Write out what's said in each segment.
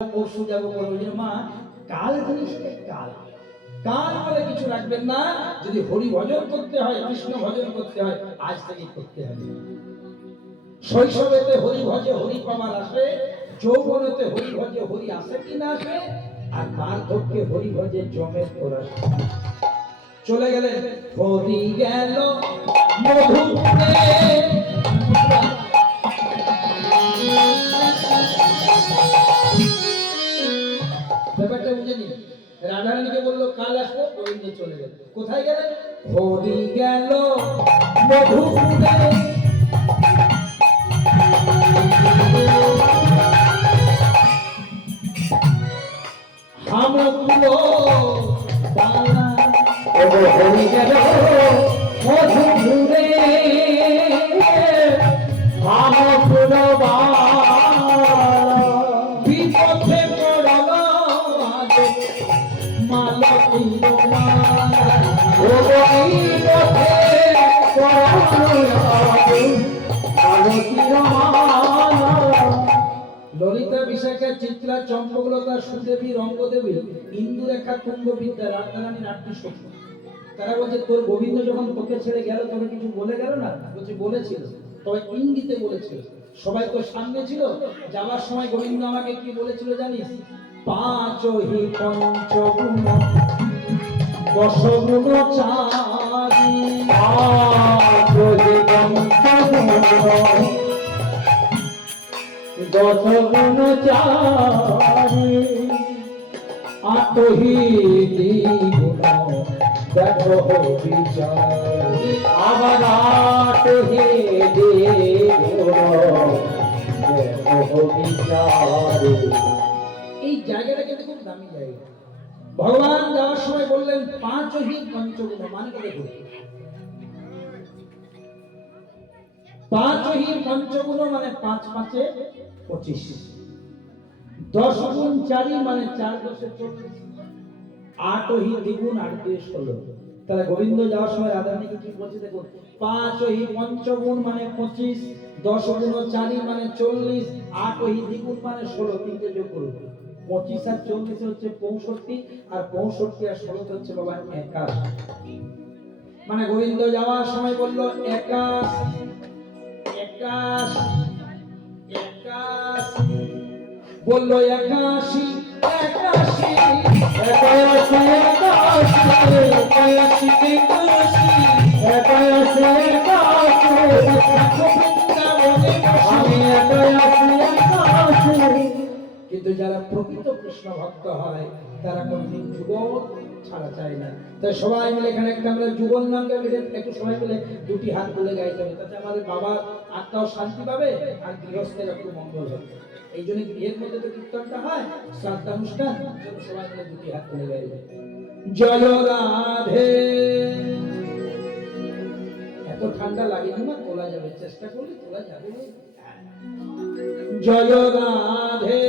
পরশু যাবো বলবো মা কাল জিনিসটা কাল কাল বলে কিছু রাখবেন না। যদি হরি ভজন করতে হয়, কৃষ্ণ ভজন করতে হয়, আজ থেকে করতে হবে। শৈশবেতে হরি ভজে হরি পাবার আসে, যৌবনেতে হরি ভজে হরি আসে কি না আসে, আর বার্ধক্যে হরি ভজে জমের তোরা চলে গেলেন। হরি গেল মধুপুরে, ব্যাপারটা বুঝেনি। রাধারানীকে বললো কাল আসবো, গোবিন্দ চলে গেল। কোথায় গেলেন? হরি গেল মধুপুরে, হামকুলো বালা। হরি গেল মধুপুরে, হামকুলো বালা। বিপথে পড়ল মালতীর মালা, ও বিপথে পড়ল মালতীর মালা। ললিতা, বিশাখা, চিত্রা, চম্পকলতা, সুদেবী, রঙ্গদেবী, ইন্দুরেখা, তুঙ্গবিদ্যা, রাধারানীর 8টি সখী। তারা বলছে তোর গোবিন্দ যখন তোকে ছেড়ে গেল তোকে কিছু বলে গেল না? বলছে বলেছিল, তবে ইঙ্গিতে বলেছিল। সবাই তো সামনে ছিল। যাওয়ার সময় গোবিন্দ আমাকে কি বলেছিল জানিস? পাঁচহি পঞ্চগুণ দশগুণ চারি, পাঁচহি পঞ্চগুণ দশগুণ চারি, আটহি দ্বিগুণ দেখো বিচার, আবার আটহি দ্বিগুণ দেখো বিচার। এই জায়গাটাকে খুব দামি জায়গা। ভগবান যাওয়ার সময় বললেন পাঁচহি পঞ্চগুণ, মানে কি দেখো পাঁচহি পঞ্চগুণ মানে 5 5 25, 10 গুণ 4 মানে 4 10 40, আটহি দ্বিগুণ 8 দিয়ে 16। তাহলে গোবিন্দ যাওয়ার সময় রাধারানীকে কি বলছে দেখো, পাঁচহি পঞ্চগুণ মানে 25, 10 গুণ 4 মানে 40, আটহি দ্বিগুণ মানে 16। তিনটে যোগ করুন, 25 আর 40 হচ্ছে 65, আর 65 আর 16 হচ্ছে বাবা 81। মানে গোবিন্দ যাওয়ার সময় বলল 81 81 81, বললো 81 81 81। কিন্তু যারা প্রকৃত কৃষ্ণ ভক্ত হয় তারা কোনদিন যুগল ছাড়া চায় না। তাই সবাই মিলে এখানে একটা আমরা যুগল নাম গাইলে একটু সবাই মিলে দুটি হাত তুলে গাইতে হবে, তাতে আমাদের বাবার আত্মাও শান্তি পাবে আর গৃহস্থের একটু মঙ্গল হবে। এই জন্য বিয়ের মধ্যে তো কীর্তনটা হয়, শ্রাদ্ধানুষ্ঠান, সবাই মিলে দুটি হাত তুলে গাইবে। জয় রাধে। এত ঠান্ডা লাগে না, তোলা যাবে, চেষ্টা করলে তোলা যাবে। জয় রাধে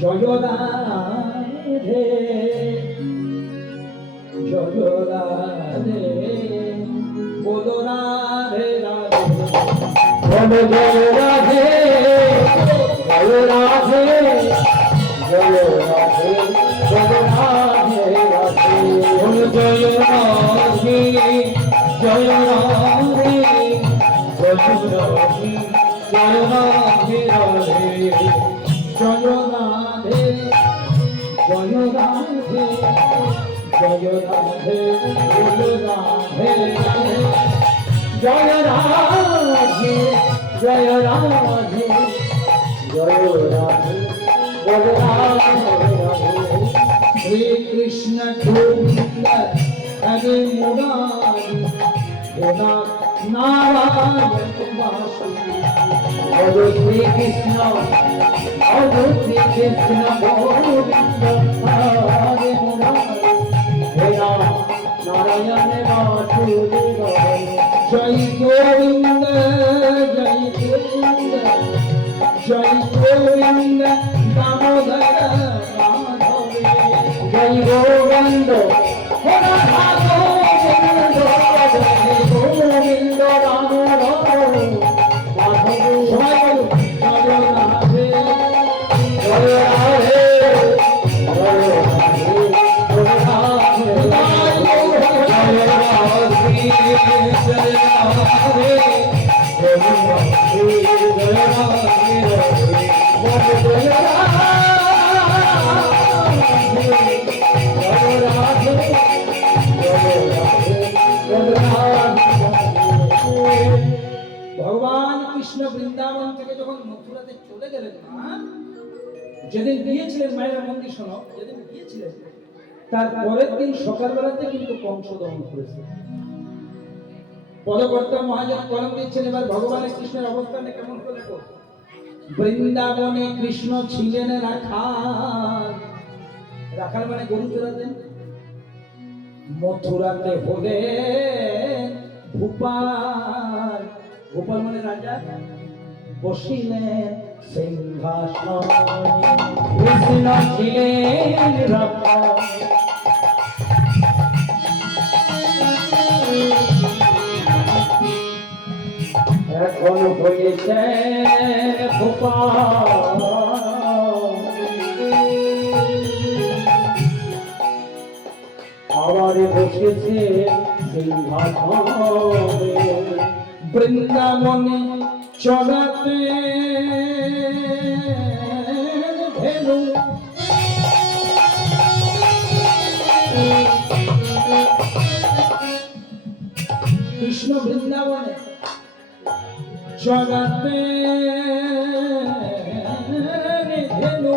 জয় রাধে জয় রাধে, বলো রাধে রাধে, বলো জয় রাধে জয় রাধে জয় রাধে, বলো রাধে রাধে, বলো জয় রাধে জয় রাধে জয় রাধে জয় রাধে রাধে, জয় রাধে জয় রাধে জয় রাধে, বলো রাধে রাধে, জয় রাধে জয় রাধে জয় রাধে, বলো রাধে রাধে। শ্রী কৃষ্ণ গোবিন্দ হরে মুরারি, নারায়ণ বাসুদেব। হরে শ্রী কৃষ্ণ হরে শ্রী কৃষ্ণ গোবিন্দ হরে মুরারি, হে নারায়ণ বাসুদেব। জয় গোবিন্দ জয় গোবিন্দ জয় গোবিন্দ দামোদর মাধব, জয় গোবিন্দ গোবিন্দ রাম রাম মাধব। ভগবান কৃষ্ণ বৃন্দাবন থেকে যখন মথুরাতে চলে গেলেন, যেদিন গিয়েছিলেন, মায়েরা মন্দির শোনো, যেদিন গিয়েছিলেন তার পরের দিন সকালবেলাতে কিন্তু কংস দমন করেছে। পদকর্তা মহাজন কলম দিচ্ছেন, এবার ভগবানের কৃষ্ণের অবস্থানটা কেমন করে দেখো। বৃন্দাবনে কৃষ্ণ ছিলেন রাখাল, রাখাল মানে গরু চড়াতেন। মথুরাতে হলেন ভূপাল, ভূপাল মানে রাজা। বসিলেন সিংহাসন, কৃষ্ণ ছিলেন রাখাল। এখন হয়েছে ভূপাল, আবার বসেছে সিংহাসনে। বৃন্দাবনে চড়াতে ধেনু, কৃষ্ণ বৃন্দাবনে চড়াতে ধেনু,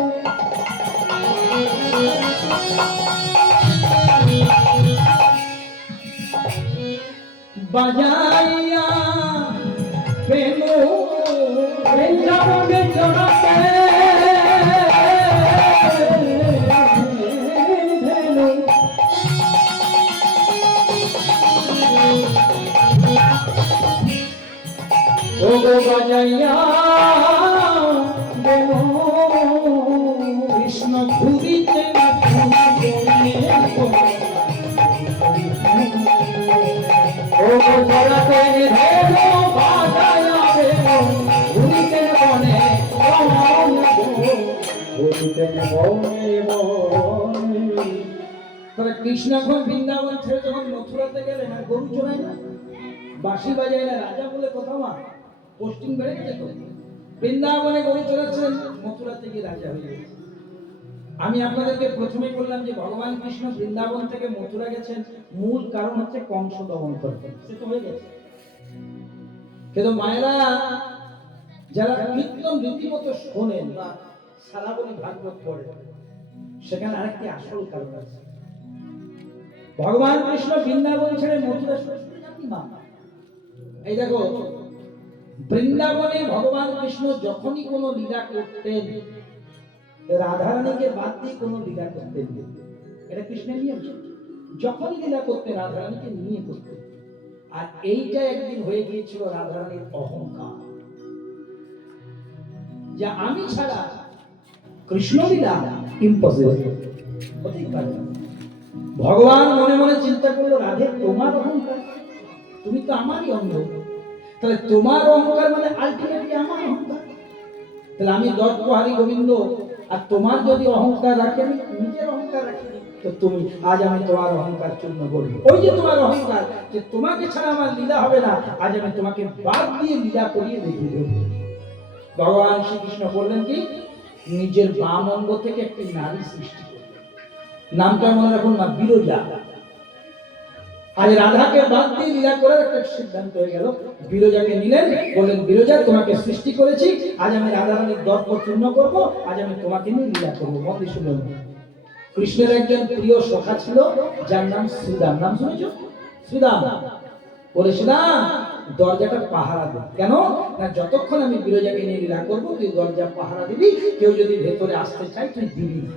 বাজাইয়া বেনু, বৃন্দাবনে চড়াতে ধেনু। ও গো বাজাইয়া বেনু, কৃষ্ণ ঘুরিতে কৃষ্ণ এখন বৃন্দাবন ছেড়ে যখন মথুরাতে গেলেন, আর গরু চড়ায় না, বাঁশি বাজায় না, রাজা বলে কথা মা, পোস্টিং বেড়ে গেছে তো। বৃন্দাবনে গরু চড়াচ্ছেন, মথুরা থেকে রাজা হয়ে গেছে। আমি আপনাদেরকে প্রথমেই বললাম যে ভগবান কৃষ্ণ বৃন্দাবন থেকে মথুরা গেছেন, মূল কারণ হচ্ছে কংস দমন করতে। সে তো হয়ে গেছে, কিন্তু মায়েরা যারা কীর্তন রীতিমতো শোনেন বা সারাবনী ভাগবত পড়ে, সেখানে আরেকটি আসল কারণ আছে। ভগবান কৃষ্ণ বৃন্দাবন ছেড়ে মথুরা জানি মা, এই দেখো বৃন্দাবনে ভগবান কৃষ্ণ যখনই কোনো লীলা করতেন, রাধারানীকে বাদ দিয়ে কোনো লীলা করতেন, এটা কৃষ্ণের নিয়ম। যখনই লীলা করতেন রাধারানীকে নিয়ে করতেন। আর এইটা একদিন হয়ে গিয়েছিল রাধারানীর অহংকার, যা আমি ছাড়া কৃষ্ণ লীলা ইম্পসিবল, হতেই পারে না। ভগবান মনে মনে চিন্তা করলো, রাধে তোমার অহংকার, তুমি তো আমারই অঙ্গ, তাহলে তোমার অহংকার মানে আলটিমেটলি আমার অহংকার। তাহলে আমি দর্পহারি গোবিন্দ, আর তোমার যদি অহংকার রাখেন, নিজের অহংকার রাখেন, তো তুমি আজ আমি তোমার অহংকার চূর্ণ করবো। ওই যে তোমার অহংকার, যে তোমাকে ছাড়া আমার লীলা হবে না, আজ আমি তোমাকে বাদ দিয়ে লীলা করিয়ে দেখিয়ে দেব। ভগবান শ্রীকৃষ্ণ বললেন কি, নিজের বাম অঙ্গ থেকে একটি নারী সৃষ্টি করলেন, নামটা মনে রাখুন না, বিরজা। আজ রাধাকে বাদ দিয়ে লীলা করার একটা সিদ্ধান্ত হয়ে গেল। বিরজাকে নিলেন, বললেন বিরজা তোমাকে সৃষ্টি করেছি, আজ আমি রাধারানীর দর্প চূর্ণ করবো, আজ আমি তোমাকে নিয়ে লীলা করবো। মন্দির শুনলেন, কৃষ্ণের একজন প্রিয় সখা ছিল যার নাম শ্রীদাম। নাম শুনেছো? শ্রীদাম। বলে শ্রীদাম দরজাটা পাহারা দে। কেন না, যতক্ষণ আমি বিরজাকে নিয়ে লীলা করবো তুই দরজা পাহারা দিবি, কেউ যদি ভেতরে আসতে চায় তুই দিবি না।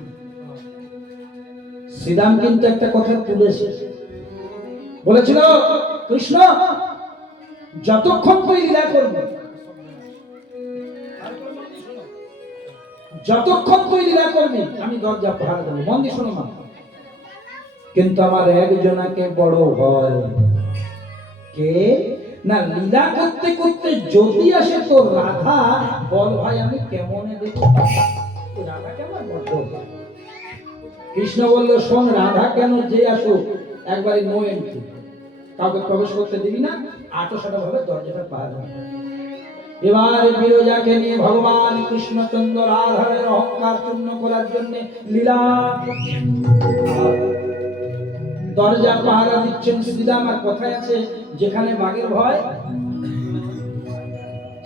শ্রীদাম কিন্তু একটা কথা তুলেছে, বলেছিল কৃষ্ণ যতক্ষণ তুই লীলা করবি, যতক্ষণ তুই লীলা করবি আমি দরজা পাহারা দেবো। মন দিয়ে শোনো মা, কিন্তু আমার একজনাকে বড় ভয়। কে না, লীলা করতে করতে যদি আসে তো রাধা, বল ভাই আমি কেমনে দেব। রাধা কেমন বড্ড। কৃষ্ণ বলল, শোন রাধা কেন যে আসুক একবারই নো এন্ট্রি, কাউকে প্রবেশ করতে দিবি না, আটোসাটো ভাবে দরজাটা পাওয়া যাবে। এবার বিরজাকে নিয়ে ভগবান কৃষ্ণচন্দ্র রাধার অহংকার চূর্ণ করার জন্য লীলা করছেন। দরজা পাহারা দিচ্ছেন শ্রীরাম। আর কথায় আছে, যেখানে বাঘের ভয়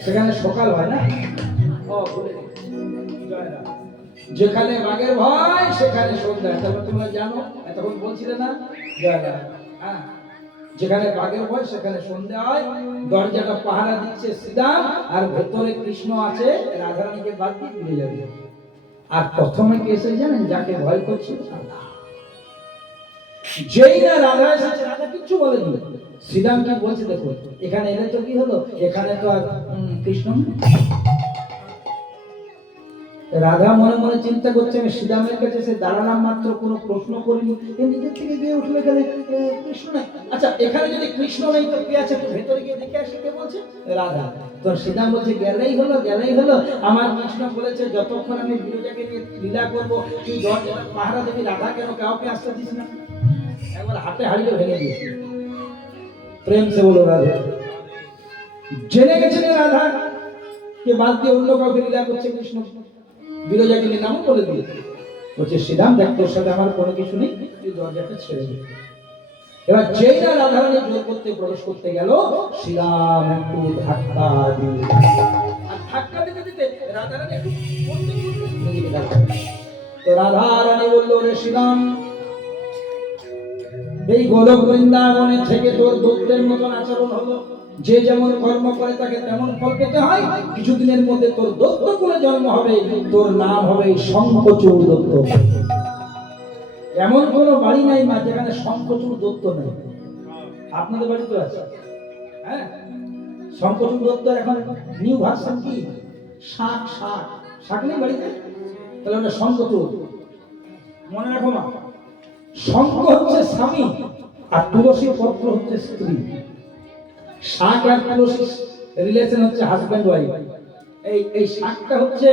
সেখানে সকাল হয় না। যেখানে বাঘের ভয় সেখানে সন্ধ্যা। তারপর তোমরা জানো, এতক্ষণ বলছিলে না, হ্যাঁ, যেখানে বাঘের ভয় সেখানে সন্ধ্যা হয়। দরজাটা পাহারা দিচ্ছে শ্রীরাম, আর ভেতরে কৃষ্ণ আছে, রাধারানীকে বাদ দিয়ে ভুলে যাবে। আর প্রথমে কে এসে জানেন, যাকে ভয় করছে যেই না রাধা এসেছে, রাধা কিচ্ছু বলেনি। শ্রীরাম কি বলছে দেখো, এখানে এলে তো কি হলো, এখানে তো আর কৃষ্ণ। রাধা মনে মনে চিন্তা করছে, আমি শ্রীরামের কাছে সে দাঁড়ালাম মাত্র, কোনো প্রশ্ন করিনি, নিজের থেকে গিয়ে উঠলো এখানে কৃষ্ণ নাই। আচ্ছা, এখানে যদি কৃষ্ণ নেই তো কে আছে, একটু ভেতরে গিয়ে দেখে আসি। কে বলছে? রাধা। তো শ্রীরাম বলছে, গেলেই হলো, গেলেই হলো। আমার কৃষ্ণ বলেছে যতক্ষণ আমি বিরজাকে নিয়ে লীলা করবো তুই দরজাটা পাহারা দিবি। রাধা কেন কাউকে আসতে দিস না? একবার হাতে হাড়িয়ে ভেঙে দিয়েছে। প্রেম সে বলো রাধা। জেনে গেছেন রাধা কে বাদ দিয়ে অন্য কাউকে লীলা করছে কৃষ্ণ। বিরজাকে নিয়ে নামও বলে দিয়েছে। বলছে, শ্রীরাম দেখ, তোর সাথে আমার কোনো কিছু নেই, তুই দরজাটা ছেড়ে দে। এবার যেই না রাধারানী জোর করতে প্রবেশ করতে গেল, শ্রীরাম একটু ধাক্কা দিল। আর ধাক্কা দিতে দিতে রাধারানী একটু তো রাধারানী বলল, রে শ্রীরাম, এই গোলক বৃন্দাবনে থেকে তোর দৈত্যের মতন আচরণ হলো। যে যেমন কর্ম করে তাকে তেমন ফল পেতে হয়। কিছুদিনের মধ্যে তোর দৈত্য কুলে জন্ম হবে, তোর নাম হবে শঙ্খচূড় দৈত্য। এমন কোন বাড়ি নাই মা যেখানে শঙ্খচূড় দৈত্য নেই। আপনাদের বাড়ি তো আছে, হ্যাঁ। শঙ্খচূড় দৈত্য এখন নিউ ভার্সন কি, শাক শাক শাক নেই বাড়িতে, তাহলে ওটা শঙ্খচূড়। মনে রাখো মা, শঙ্খ হচ্ছে স্বামী আর তুলসী পত্র হচ্ছে স্ত্রী। শাক আর তুলসী রিলেশন হচ্ছে হাজব্যান্ড ওয়াইফ। এই শাকটা হচ্ছে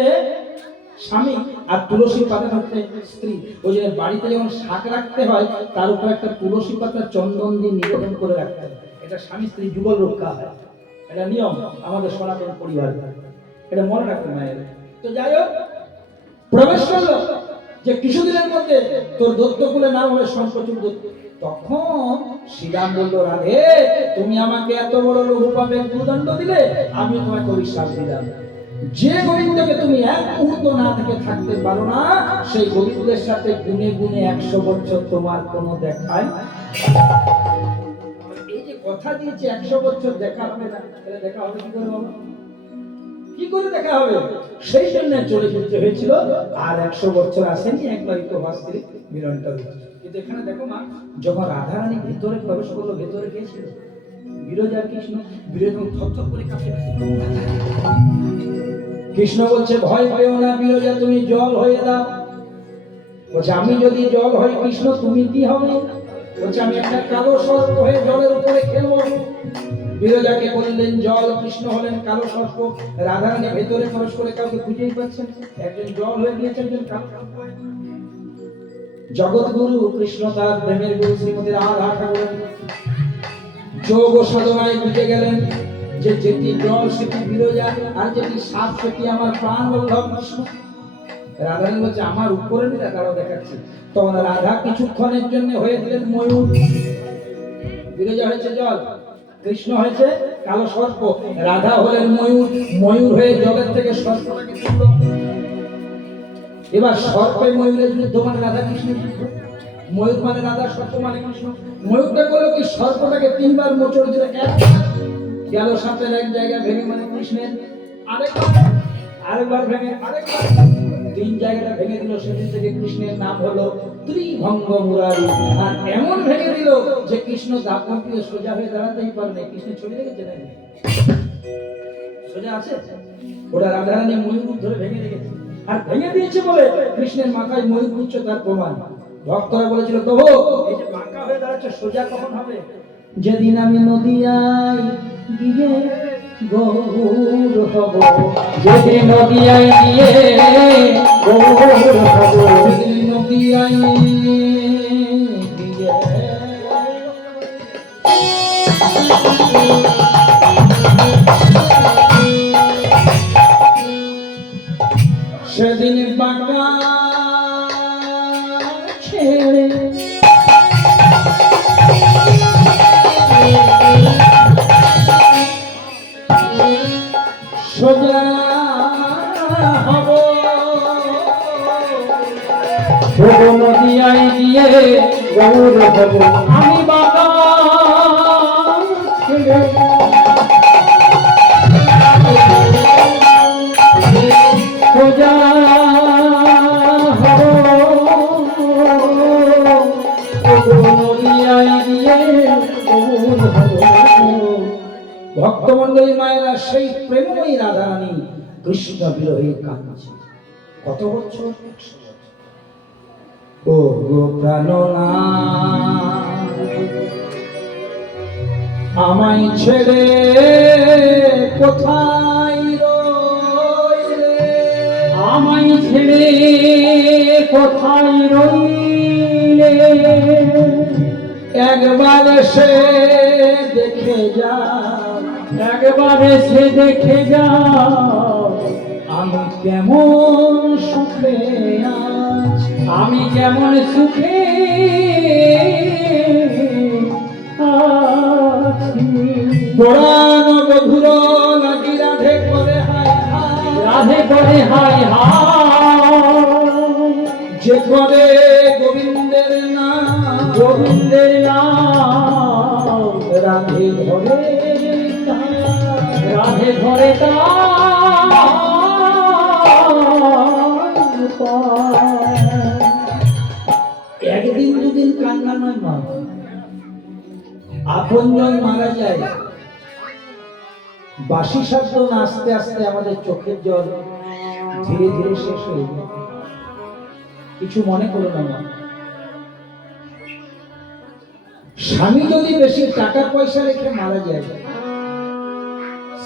স্বামী আর তুলসী পাতা হচ্ছে স্ত্রী। ওই জন্য বাড়িতে যখন শাক রাখতে হয় তার উপর একটা তুলসী পাতা চন্দন দিয়ে নিবেদন করে রাখতে হয়। এটা স্বামী স্ত্রী যুগল রক্ষা হয়, এটা নিয়ম আমাদের সনাতন পরিবার, এটা মনে রাখতে মায়ের। তো যাই হোক, প্রবেশ করলো যে কিছুদিনের মধ্যে তোর দৈত্যকুলের নাম হবে শঙ্খচূড় দৈত্য। তখন শ্রীরাম বলল, রাধে, তুমি আমাকে এত বড় লঘু পাপের দুদণ্ড দিলে, আমি তোমাকে অভিশাপ দিলাম। যে গোবিন্দকে তুমি এক মুহূর্ত না থেকে থাকতে পারো না, সেই গোবিন্দের সাথে গুনে গুনে 100 বছর তোমার কোনো দেখায়। এই যে কথা দিয়েছে 100 বছর দেখা হবে না, তাহলে দেখা হবে কি করে বাবা? কি করে দেখা হবে? সেই জন্য চলে যেতে হয়েছিল। আর 100 বছর আসেনি, একবারই তো বাস্তির মিলনটা হয়েছে। কিন্তু এখানে দেখো মা, যখন রাধারানী ভিতরে প্রবেশ করলো, ভেতরে কে ছিল? বিরজা কৃষ্ণ। বিরজা থরথর করে কাঁপছে। কৃষ্ণ বলছে, ভয় পেও না বিরজা, তুমি জল হয়ে দাও। বলছে, আমি যদি জল হই কৃষ্ণ, তুমি কি হবে? বলছে, আমি একটা কালো সর্প হয়ে জলের উপরে খেলবো। বিরজাকে বললেন জল, কৃষ্ণ হলেন কালো সর্প। রাধারানী ভেতরে প্রবেশ করে কাউকে খুঁজেই পাচ্ছেন, একজন জল হয়ে গিয়েছে, একজন কালো সর্প হয়ে। জগৎগুরু কৃষ্ণ তার প্রেমের গুরু শ্রীমতী রাধা ঠাকুর যোগ সাধনায় বুঝে গেলেন যে যেটি জল সেটি বিরজা, আর যেটি সাপ সেটি আমার প্রাণ বল্লভ কৃষ্ণ। রাধারানী বলছে, আমার উপরে নিয়ে তারাও দেখাচ্ছি। তখন রাধা কিছুক্ষণের জন্য হয়ে দিলেন ময়ূর। বিরজা হয়েছে জল, কৃষ্ণ হয়েছে কালো সর্প, রাধা হলেন ময়ূর। ময়ূর হয়ে জলের থেকে সর্পটাকে তুলল। এবার সর্পে ময়ূরের যুদ্ধ মানে রাধা কৃষ্ণের যুদ্ধ। ময়ূর মানে রাধা, সর্প মানে কৃষ্ণ। ময়ূরটা করলো কি, সর্পটাকে 3 বার মোচড় দিল। গেল সাপের এক জায়গায় ভেঙে মানে কৃষ্ণের, আরেকবার ভেঙে, আরেকবার 3 জায়গাটা ভেঙে দিল। সেদিন থেকে কৃষ্ণের নাম হলো ত্রিভঙ্গ মুরারি। আর এমন ভেঙে দিল যে কৃষ্ণ দাপন দিয়ে সোজা হয়ে দাঁড়াতেই পারবে। কৃষ্ণ ছড়ে রেখেছে নাকি সোজা আছে? ওটা রাধারানী ময়ূর ধরে ভেঙে রেখেছে। আর ভেঙে দিয়েছে বলে কৃষ্ণের মাথায় ময়ূর পুচ্ছ তার প্রমাণ। ভক্তরা বলেছিল, প্রভু এই যে বাঁকা হয়ে দাঁড়াচ্ছে, সোজা কখন হবে? যেদিন আমি নদিয়ায় গিয়ে গৌর হব, যেদিন নদিয়ায় গিয়ে নদিয়ায় সেদিন বাঁকা ছেড়ে সোজা হব নদিয়ায় গিয়ে গৌর হব আমি বাঁকা ছেড়ে সোজা ভক্তমন্ডলী মায়েরা সেই প্রেমময়ী রাধারানী কৃষ্ণ বিরহী কাঁদছে কত বছর 100 বছর। ও গো প্রাণনাথ আমায় ছেড়ে কোথায় রইলে আমায় ছেড়ে কোথায় রইলে একবার সে দেখে যা একবার সে দেখে যা আমি কেমন সুখে আছি আমি কেমন সুখে আছি পুরাণ বধুর লাগি রাধে করে হায় হায় রাধে করে হায় হায় যে করে গোবিন্দের নাম গোবিন্দের নাম রাধে ধরে রাধে ধরে একদিন দুদিন কান্না নয় মা আপনজন মারা যায় বাসি শব্দ না আস্তে আস্তে আমাদের চোখের জল ধীরে ধীরে শেষ হয়ে যায় কিছু মনে করো না মা স্বামী যদি বেশি টাকা পয়সা রেখে মারা যায়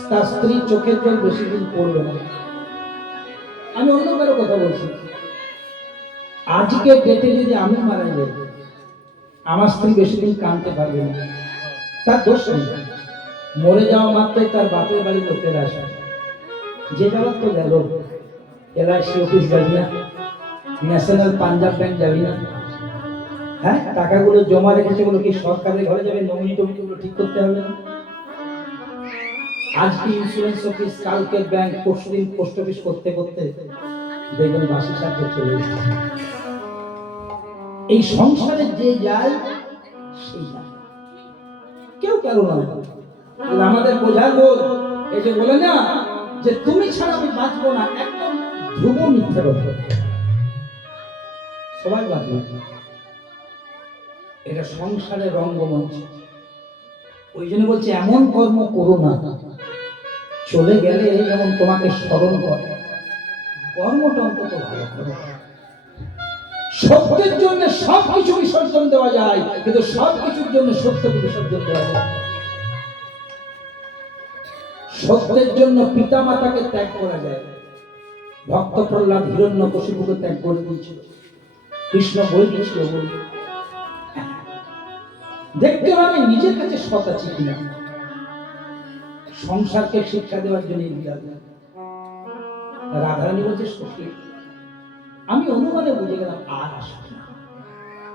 তার স্ত্রী চোখের জল বেশি দিন পড়বে না আমি অন্য কারো কথা বলছি আজকে ডেটে যদি আমি মারা যাই আমার স্ত্রী বেশি দিন কাঁদতে পারবে না তার দোষ নেই মরে যাওয়া মাত্রই তার বাপের বাড়ির লোকেরা আসে যে যাওয়ার তো গেল LIC অফিস যাবি না ন্যাশনাল পাঞ্জাব ব্যাংক যাবি না হ্যাঁ টাকাগুলো জমা রেখেছে গুলো কি সরকারের ঘরে যাবে নমিনি টমিনিগুলো ঠিক করতে হবে না আজকে ইন্স্যুরেন্স অফিস কালকে ব্যাংক পরশুদিন পোস্ট অফিস করতে করতে দেখবেন বাসি সাথে চলে এসেছে এই সংসারে যে যায় সেই যায় কেউ কারো না আমাদের বোঝার বোধ এই যে বলে না যে তুমি ছাড়া আমি বাঁচবো না একদম ধ্রুব মিথ্যে কথা সবাই বাঁচবে এটা সংসারের রঙ্গমঞ্চ ওই জন্য বলছে এমন কর্ম করো না চলে গেলে যেমন তোমাকে স্মরণ করে কর্মটা অন্তত ভালো করো সত্যের জন্য সবকিছু বিসর্জন দেওয়া যায় কিন্তু সবকিছুর জন্য সত্যকে বিসর্জন দেওয়া যায় সত্যের জন্য পিতা মাতাকে ত্যাগ করা যায় ভক্ত প্রহ্লাদ হিরণ্যকশিপুকে ত্যাগ করে দিয়েছিল কৃষ্ণ বই দিয়েছিল দেখতে হবে আমি নিজের কাছে সৎ আছি কিনা সংসারকে শিক্ষা দেওয়ার জন্য রাধারানী বলছে সখী আমি অনুমানে বুঝে গেলাম আর আসবে না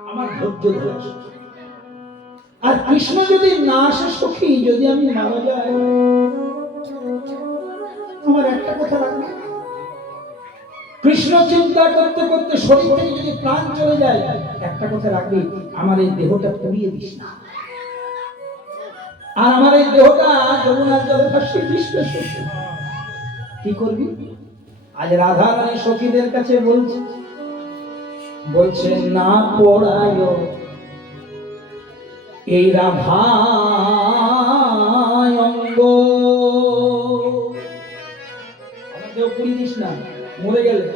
আমার ধৈর্য ধরে আসবে আর কৃষ্ণ যদি না আসে সখী যদি আমি মারা যাই আমার একটা কথা রাখবে কৃষ্ণ চিন্তা করতে করতে শরীর থেকে যদি প্রাণ চলে যায় একটা কথা রাখবি আমার এই দেহটা পুড়িয়ে দিস না আর আমার এই দেহটা যমুনার জলে ভাসিয়ে দিস না কি করবি আজ রাধা রানী সখীদের কাছে বলছে না পড়ায় এই রাধা অঙ্গ আমাকেও পুড়িয়ে দিস না মরে গেলে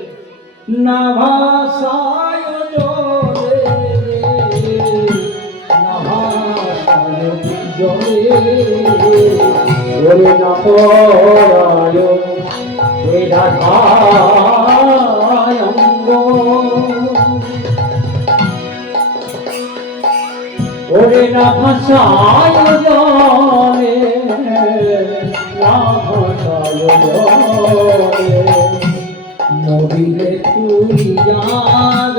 না ভাষায় জলে না ভাষায় জলে বলে না পড়ায় এই রাধা না ভাষায় জলে না ভাষায় জলে মরিলে তুই যার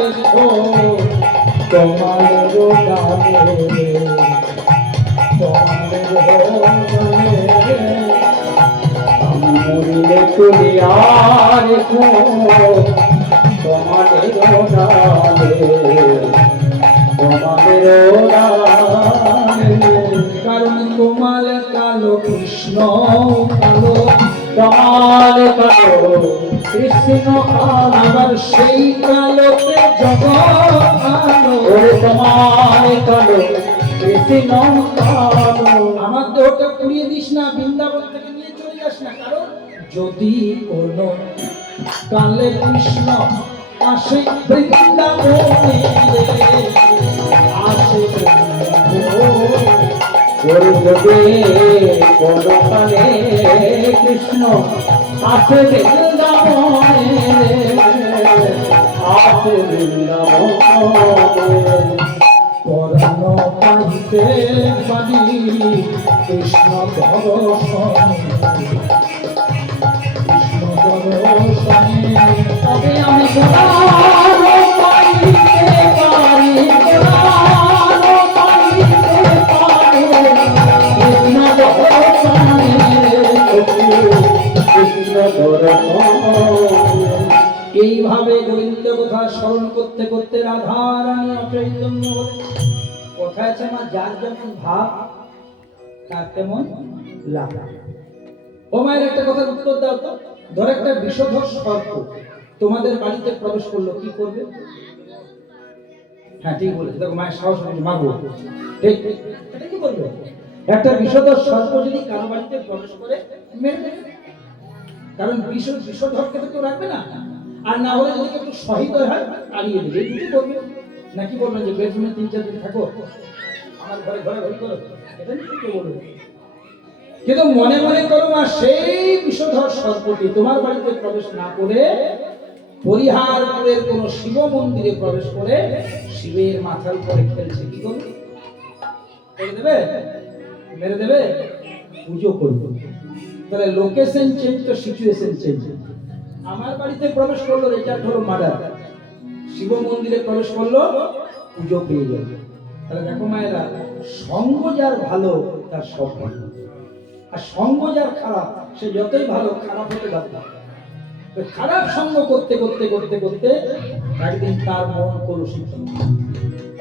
তোমার গানে মরিলে তুই আর তোমাদের নামে তোমাদের কারণ তোমার কালো কৃষ্ণ কালো তোমার কালো কৃষ্ণ কালো আবার সেই কালোতে জগৎ কালো তোমার কালো কৃষ্ণ কালো আমার দেহটা পুড়িয়ে দিস না, বৃন্দাবন থেকে নিয়ে চলে যাস না। কারণ যদি কোনো কালে কৃষ্ণ আসে বৃন্দাবনে আসে পরকালে কৃষ্ণ আসে বৃন্দাবনে আসে বৃন্দাবনে পরাণ পাইতে পারি কৃষ্ণ দর্শনে কৃষ্ণ দর্শনে তবে আমি পরাণ পাইতে পারি পরাণ পাইতে পারি কৃষ্ণ দর্শনে কৃষ্ণ দর্শনে এইভাবে গোবিন্দ কথা স্মরণ করতে করতে রাধা রানী অচৈতন্য হলেন। কথা আছে আমার যার যেমন ভাব তার তেমন লাভ। ও মায়ের একটা কথার উত্তর দাও তো, ধর একটা বিষধর সর্প তোমাদের বাড়িতে প্রবেশ করলো, কি করবে? হ্যাঁ ঠিক বলেছে, দেখো মায়ের সাহস হয়েছে, মারবো। ঠিক, এটা কি করবে? একটা বিষধর সর্প যদি কারো বাড়িতে প্রবেশ করে মেরে দেবে। কারণ বিষধরকে তো কেউ রাখবে না, আর না হলে যদি একটু সহৃদয় হয় তাড়িয়ে দেবে। এই দুটো করবে নাকি বলবেন যে বেডরুমে 3-4 দিন থাকো, আমার ঘরে ঘরে ঘরে করো, এটা নিয়ে কেউ বলবে। কিন্তু মনে মনে করো মা, সেই বিষধর সর্পটি তোমার বাড়িতে প্রবেশ না করে পরিহারপুরের কোন শিব মন্দিরে প্রবেশ করে শিবের মাথার উপরে খেলছে, কি করবে? করে দেবে? মেরে দেবে? পুজো করবে। তাহলে লোকেশন চেঞ্জ তো সিচুয়েশন চেঞ্জ। আমার বাড়িতে প্রবেশ করলো, রেজাল্ট হলো মার্ডার। শিব মন্দিরে প্রবেশ করলো, পুজো পেয়ে গেল। তাহলে দেখো মায়েরা, সঙ্গ যার ভালো তার সব ভালো, আর সঙ্গ যার খারাপ সে যতই ভালো খারাপ হতে বাধ্য। খারাপ সঙ্গ করতে করতে করতে করতে একদিন তার মন কলুষিত।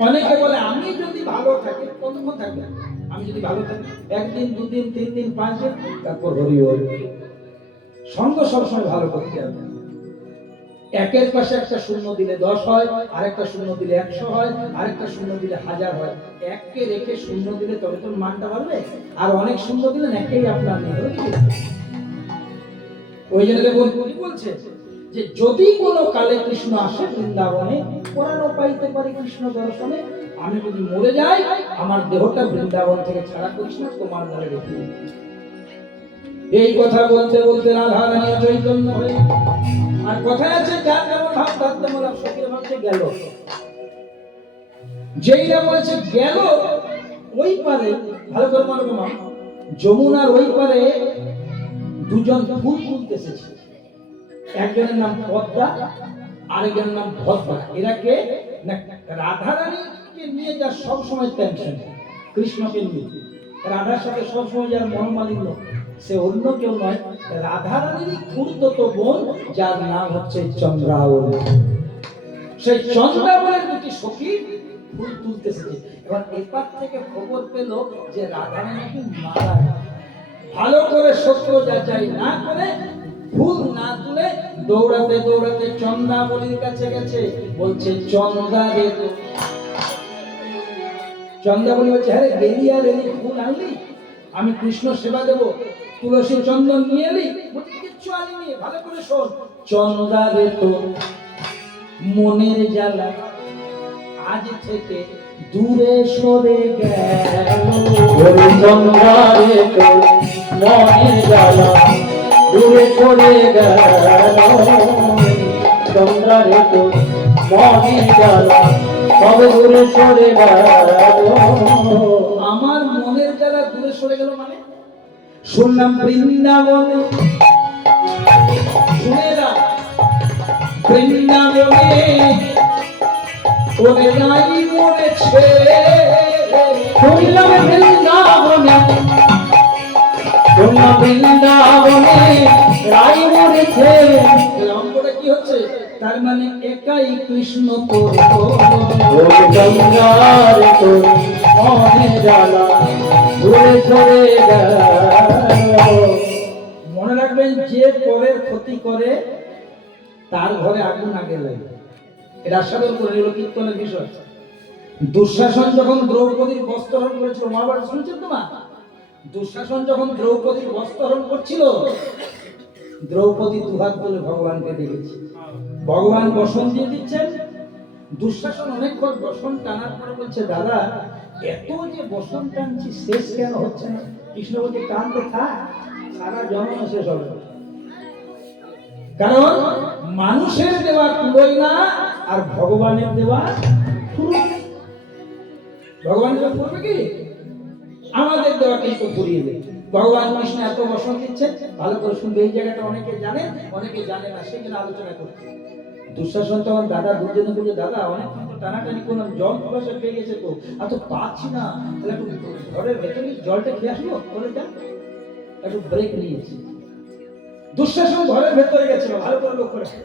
অনেকে বলে আমি যদি ভালো থাকি, কতক্ষণ থাকবে? আমি যদি ভালো থাকি 1 দিন 2 দিন 3 দিন 5 দিন, তারপর হরি হরি। সঙ্গ সবসময় ভালো করতে হবে। একের পাশে একটা শূন্য দিলে 10 হয়, আরেকটা শূন্য দিলে 100 হয়, আরেকটা শূন্য দিলে 1000 হয়। এককে রেখে শূন্য দিলে তবে তো মানটা বাড়বে, আর অনেক শূন্য দিলে একেই আপনার নেই। ওই জন্য দেখুন কি বলছে, যে যদি কোনো কালে কৃষ্ণ আসে বৃন্দাবনে, পরাণ পাইতে পারি কৃষ্ণ দর্শনে, আমি যদি মরে যাই আমার দেহটা বৃন্দাবন থেকে ছাড়া করিস না, তোমার ঘরে রেখে দিই। এই কথা বলতে বলতে রাধা রানী চৈতন্য হয়ে, আর কথায় আছে যার যেমন ভাব তার তেমন লাভ। সখীর ভাবছে গেল, যেই না বলেছে গেল, ওই পারে ভালো করে মনে করো, যমুনার ওই পারে দুজন ফুল তুলতে এসেছে। একজনের নাম পদ্মা, আরেকজনের নাম ভদ্রা। এরা কে? রাধা রানীকে নিয়ে যার সব সময় টেনশন, কৃষ্ণকে নিয়ে। রাধার সাথে সবসময় যার মনোমালিন্য, সে অন্য কেউ নয়, রাধা রানীরই খুড়তো বোন, যার নাম হচ্ছে চন্দ্রাবলী। সেই চন্দ্রাবলীর দুটি সখী ফুল তুলতেছে। এবার এপার থেকে খবর পেল যে রাধা রানী মারা গেছে। ভালো করে সত্য যাচাই না করে, ফুল না তুলে দৌড়াতে দৌড়াতে চন্দ্রাবলীর কাছে গেছে। বলছে চন্দ্রা রে, চন্দ্রাবলী বলছে হ্যাঁ রে, গেলি আর এলি ফুল আনলি, আমি কৃষ্ণ সেবা দেব, তুলসী চন্দন নিয়ে এলি? বলছে কিচ্ছু আনিনি। ভালো করে শোন, চন্দ্রা রে তো মনের জ্বালা আজ থেকে দূরে সরে গেল। চন্দ্রা রে তো মনের জ্বালা দূরে সরে গেল। চন্দ্রা রে তো মনের জ্বালা তবে দূরে সরে গেল। শুনলাম বৃন্দাবনে, শুনে না, বৃন্দাবনে ওরে নাই মরেছে, শুনলাম বৃন্দাবনে, শুনলাম বৃন্দাবনে রাই মরেছে। অঙ্কটা কি হচ্ছে? তার মানে একাই কৃষ্ণ তোর গঙ্গার তোর মনে জ্বালা ঘুরে চলে গেল। মনে রাখবেন, যে পরের ক্ষতি করে তার ঘরে আগুন আগে লাগে। এটা আস্বাদন করে এগুলো কীর্তনের বিষয়। দুঃশাসন যখন দ্রৌপদীর বস্ত্রহরণ করেছিল, মহাভারত শুনছেন তো মা? দুঃশাসন যখন দ্রৌপদীর বস্ত্রহরণ করছিল, দ্রৌপদী দুহাত বলে ভগবানকে ডেকেছে। ভগবান বসন দিয়ে দিচ্ছেন। দুঃশাসন অনেকক্ষণ বসন টানার পরে বলছে, দাদা এত যে বসন টানছি শেষ কেন হচ্ছে না? কৃষ্ণ বলছে, টানতে থাক, সারা জন্ম শেষ হবে। কারণ মানুষের দেওয়া কুলোয় না, আর ভগবানের দেওয়া ফুরোয়। ভগবান দেওয়া ফুরবে কি? আমাদের দেওয়া কিন্তু ফুরিয়ে দেয়। ভগবান কৃষ্ণ এত বসন দিচ্ছেন, ভালো করে শুনবে। এই জায়গাটা অনেকে জানেন, অনেকে জানে না, সেই জন্য আলোচনা করতে। দুঃশাসন তখন দাদা দুজনে বলে, দাদা অনেকক্ষণ তো টানাটানি করলাম, জল পিপাসা পেয়ে গেছে তো, আর তো পাচ্ছি না, তাহলে একটু ঘরের ভেতরে জলটা খেয়ে আসবো, বলে যান। একটু ব্রেক নিয়েছি। দুঃশাসন ঘরের ভেতরে গেছিল, ভালো করে লক্ষ্য রাখো।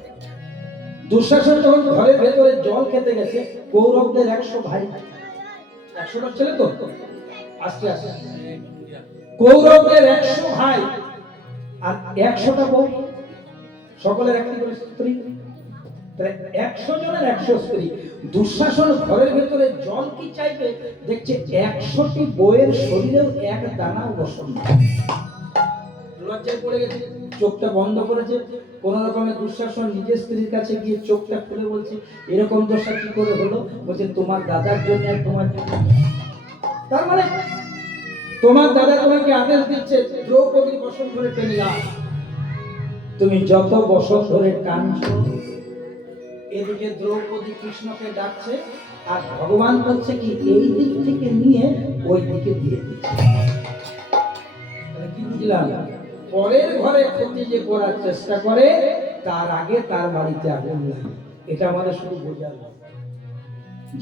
দুঃশাসন যখন ঘরের ভেতরে জল খেতে গেছে, কৌরবদের 100 ভাই, 100টা ছেলে তো, আস্তে আস্তে কৌরবদের 100 ভাই আর 100টা বউ, সকলের একটি করে স্ত্রী, 100 জনের 100 স্ত্রী। দুঃশাসন ঘরের ভেতরে জল কি চাইবে, দেখছে 100টি বউয়ের শরীরেও এক দানা বসন। লজ্জায় পড়ে গেছে, চোখটা বন্ধ করেছে। কোন রকমে দুঃশাসন নিজের স্ত্রীর কাছে গিয়ে চোখটা খুলে বলছে, এরকম দশা কি করে হলো? বলছে, তোমার দাদার জন্য আর তোমার জন্য। তার মানে তোমার দাদা তোমাকে আদেশ দিচ্ছে, দ্রৌপদীর বসন ধরে টেনে নাও। তুমি যত বসন ধরে টানছো, এদিকে দ্রৌপদী কৃষ্ণকে ডাকছে, আর ভগবান বলছে কি, এই দিক থেকে নিয়ে ওই দিকে দিয়ে দিচ্ছে। কি বুঝলাম? পরের ঘরে ক্ষতি যে করার চেষ্টা করে, তার আগে তার বাড়িতে আগুন লাগে। এটা আমাদের শুধু বোঝা।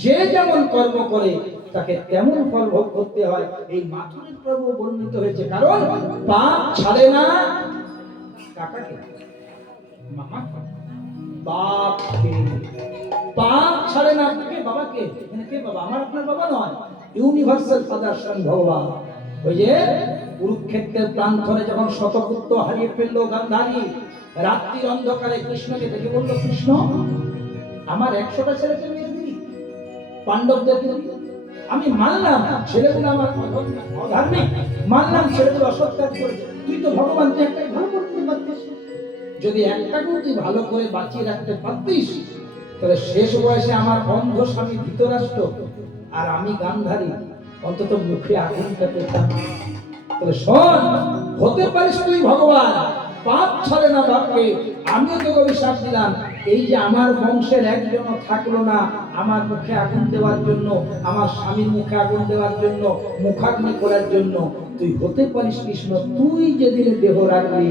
যে যেমন কর্ম করে তাকে তেমন ফল ভোগ করতে হয়। এই মাথুরের প্রভু বর্ণিত হয়েছে, কারণ পাপ ছাড়ে না কাকাকে, বাপকে। পাপ ছাড়ে না আপনাকে, বাবাকে। এখানে কে বাবা? আমার আপনার বাবা নয়, ইউনিভার্সাল ফাদার স্বয়ং ভগবান। ওই যে কুরুক্ষেত্রের প্রান্তরে যখন শতপুত্র হারিয়ে ফেললো গান্ধারী, রাত্রির অন্ধকারে কৃষ্ণকে দেখে বলল, কৃষ্ণ আমার 100টা ছেলেকে মেরে দিবি, পাণ্ডবদেরকে আমি মানলাম ছেলেগুলো আমার অধার্মিক, মানলাম ছেলেগুলো অসৎকার করেছে, তুই তো ভগবান, তুই একটা ভালো করতে পারতিস। যদি একটাকেও তুই ভালো করে বাঁচিয়ে রাখতে পারতিস, তাহলে শেষ বয়সে আমার অন্ধ স্বামী ধৃতরাষ্ট্র আর আমি গান্ধারী অন্তত মুখে আগুনটা পেতাম। তাহলে শোন, হতে পারিস তুই ভগবান, পাপ ছাড়ে না বাপকে। আমিও তোকে অভিশাপ দিলাম, এই যে আমার বংশের একজনও থাকলো না আমার মুখে আগুন দেওয়ার জন্য, আমার স্বামীর মুখে আগুন দেওয়ার জন্য, মুখাগ্নি করার জন্য। তুই হতে পারিস কৃষ্ণ, তুই যেদিন দেহ রাখবি,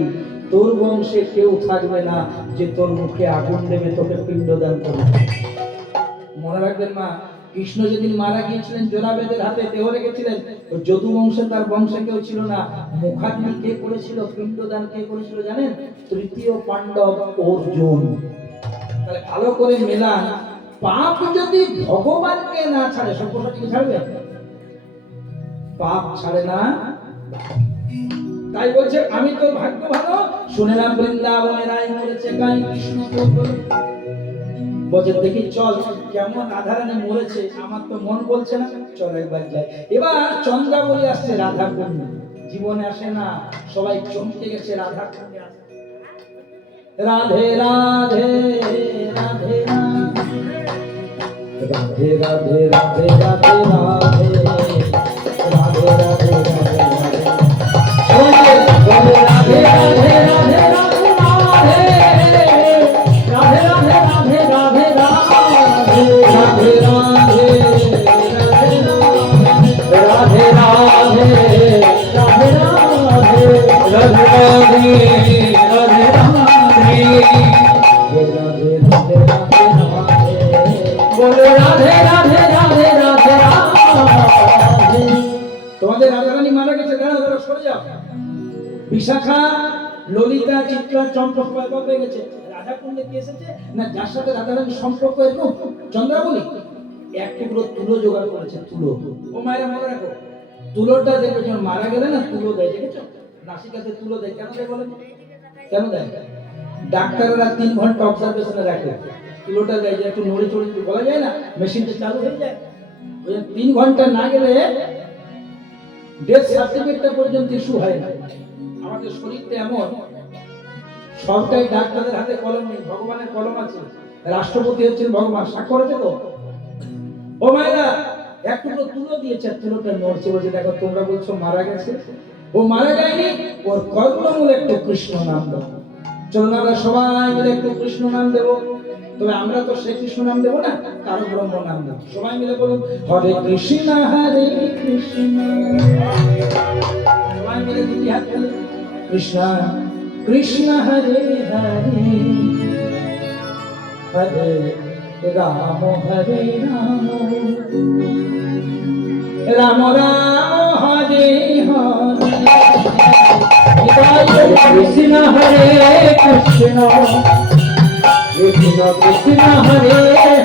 তোর বংশে কেউ থাকবে না যে তোর মুখে আগুন দেবে, তোকে পিণ্ডদান করবে। মনে রাখবেন মা, কৃষ্ণ যেদিন মারা গিয়েছিলেন জরাবেদের হাতে দেহ রেখেছিলেন, যদু বংশে তার বংশে কেউ ছিল না। মুখাগ্নি কে করেছিল, পিণ্ডদান কে করেছিল জানেন? তৃতীয় পাণ্ডব অর্জুন। তাহলে ভালো করে মেলান, পাপ যদি ভগবানকে না ছাড়ে, সব্যসাচীকে ছাড়বে? পাপ ছাড়ে না। তাই বলছে, আমি তো ভাগ্য ভালো, শুনেলাম বৃন্দাবনে রায় মরেছে, গাই কৃষ্ণ বলছে, দেখি চল কেমন রাধারানী মরেছে, আমার তো মন বলছে না, চল একবার যাই। এবার চন্দ্রাবলী আসছে, রাধা কুণ্ড জীবনে আসে না, সবাই চমকে গেছে। রাধা কুণ্ডে আসে, রাধে রাধে রাধে রাধে রাধে রাধে রাধে রাধে রাধে রাধে রাধে রাধে রাধে রাধে বিশাখা, ললিতা, চিত্রা, চম্পক বৈভব হয়ে গেছে। রাধা কুণ্ডে কি এসেছে না, যার সাথে রাধারানীর সম্পর্ক এরকম চন্দ্রাবলী এক টুকরো তুলো জোগাড় করেছে। তুলো, ও মায়েরা মনে রাখো, তুলোটা দেখবে যখন মারা গেলে না তুলো দেয়, দেখেছো নাসিকাতে তুলো দেয়। কেন দেয় বলেন? কেন দেয়? ডাক্তাররা 3 ঘন্টা অবজারভেশনে রাখে, তুলোটা দেয় যে একটু নড়ে চড়ে বলা যায় না, মেশিনটা চালু হয়ে যায়। ওই 3 ঘন্টা না গেলে ডেথ সার্টিফিকেটটা পর্যন্ত ইস্যু হয় না। আমাদের শরীরটা এমন, সবটাই ডাক্তারদের হাতে কলম নেই, ভগবানের কলম আছে। রাষ্ট্রপতি হচ্ছেন ভগবান, স্বাক্ষর আছে তো। ও মায়েরা, এক টুকরো তুলো দিয়েছে, তুলোটা নড়ছে, বলছে দেখো তোমরা বলছো মারা গেছে, ও মারা যায়নি, ওর কর্ণমূলে একটু কৃষ্ণ নাম দাও। চলুন আমরা সবাই মিলে একটু কৃষ্ণ নাম দেবো। তবে আমরা তো সেই কৃষ্ণ নাম দেবো না, কারো ব্রহ্ম নাম দেবো। সবাই মিলে বলুন হরে কৃষ্ণ হরে কৃষ্ণ। সবাই মিলে দুটি হাত তুলে কৃষ্ণ কৃষ্ণ হরে হরে হরে রাম হরে রাম রাম রাম হরে হরে কৃষ্ণ হরে কৃষ্ণ কৃষ্ণ কৃষ্ণ হরে হরে হরে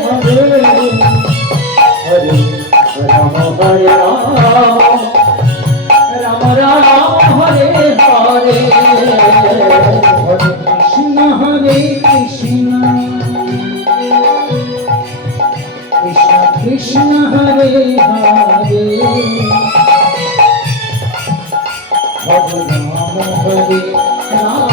রাম হরে রাম রাম রাম হরে হরে হরে কৃষ্ণ হরে কৃষ্ণ কৃষ্ণ কৃষ্ণ হরে হরে হরে রাম হরে রাম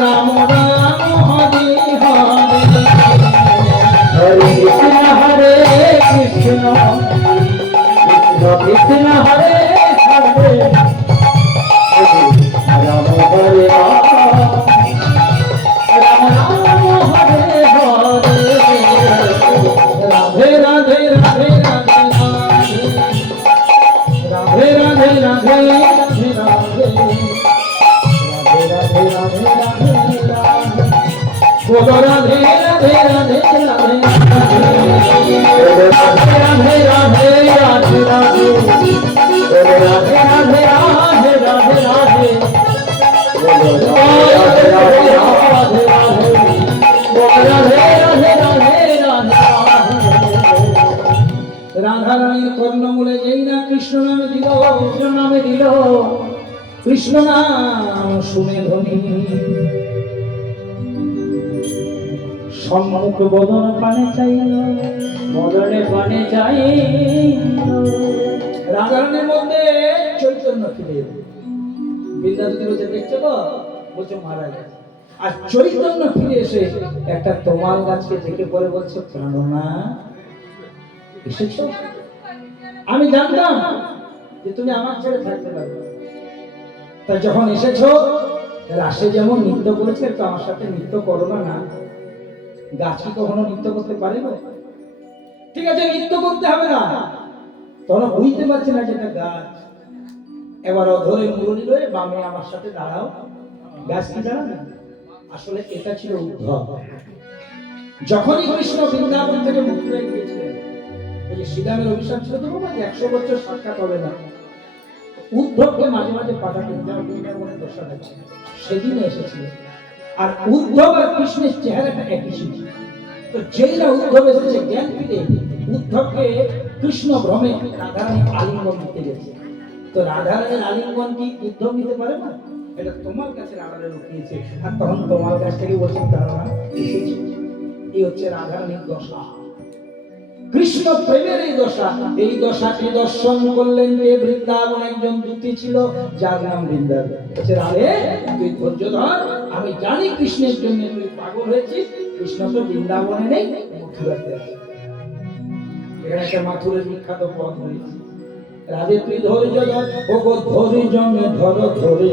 রাম রাম হরে হরে হরে কৃষ্ণ হরে কৃষ্ণ কৃষ্ণ কৃষ্ণ হরে হরে রাম হরে রাম রাম রাম হরে হরে রাধে রাধে রাধে রাধে রাধে রাধে রাধে রাধে রাধে রাধে রাধে রাধে রাধে बोलो राधे राधे राधे राधे राधे राधे राधे राधे राधे राधे राधे राधे राधे রাধা রানীর কর্ণমূলে যেই না কৃষ্ণ নামে দিল, কৃষ্ণ নামে দিল, কৃষ্ণ নাম শুনে ধ্বনি সম্মুখ বদন পানে চাইল, মদনে পানে চাই রাধা রানীর মধ্যে চৈতন্য ফিরে এলো। বৃন্দাবতী বলছে দেখছো তো, বলছে মারা গেছে। আর চৈতন্য ফিরে এসে একটা তমাল গাছকে দেখে পরে বলছে প্রাণনা এসেছো, আমি জানতাম যে তুমি আমার ছেড়ে থাকতে পারবে। তা যখন এসেছো, রাসে যেমন নৃত্য করেছে তো আমার সাথে নৃত্য করো না। না, গাছ কি কখনো নৃত্য করতে পারে না? ঠিক আছে, নৃত্য করতে হবে না। তখন বুঝতে পারছে না যেটা গাছ। এবার অধরে মুরলি লয়ে বামে আমার সাথে দাঁড়াও। গাছ কি দাঁড়াবে? আসলে এটা ছিল উদ্ধব। যখনই কৃষ্ণ বৃন্দাবন থেকে মুক্তি হয়ে গিয়েছিলেন, ওই যে শ্রীরামের অভিশাপ ছিল তো বাবা, 100 বছর সাক্ষাৎ হবে না। উদ্ধবকে মাঝে মাঝে পাঠাতেন, যেমন বৃন্দাবনের দশা দেখে সেদিন এসেছিল। আর উদ্ধব আর কৃষ্ণের চেহারাটা একই ছিল। তো যেই না উদ্ধব এসেছে জ্ঞান ফিরে, উদ্ধবকে কৃষ্ণ ভ্রমে রাধারানী আলিঙ্গন দিতে গেছে। তো রাধারানীর আলিঙ্গন কি উদ্ধব নিতে পারে না? এটা তোমার কাছে রাধারানী লুকিয়েছে। আর তখন তোমার কাছ থেকে বলছে তারা এসেছে। এই হচ্ছে রাধারানীর দশা, কৃষ্ণ প্রেমের এই দশা। এই দশাকে দর্শন করলেন যে বৃন্দাবন একজন দূতী ছিল, যার নাম বৃন্দাবন। বলছে রাধে তুই ধৈর্য ধর, আমি জানি কৃষ্ণের জন্য তুই পাগল হয়েছিস। কৃষ্ণ তো বৃন্দাবনে নেই, মথুরাতে আছে। এখানে একটা মাথুরের বিখ্যাত পদ রয়েছে, রাধে তুই ধৈর্য ধর, ও গো ধৈর্য ধর, ধৈর্য পুরু,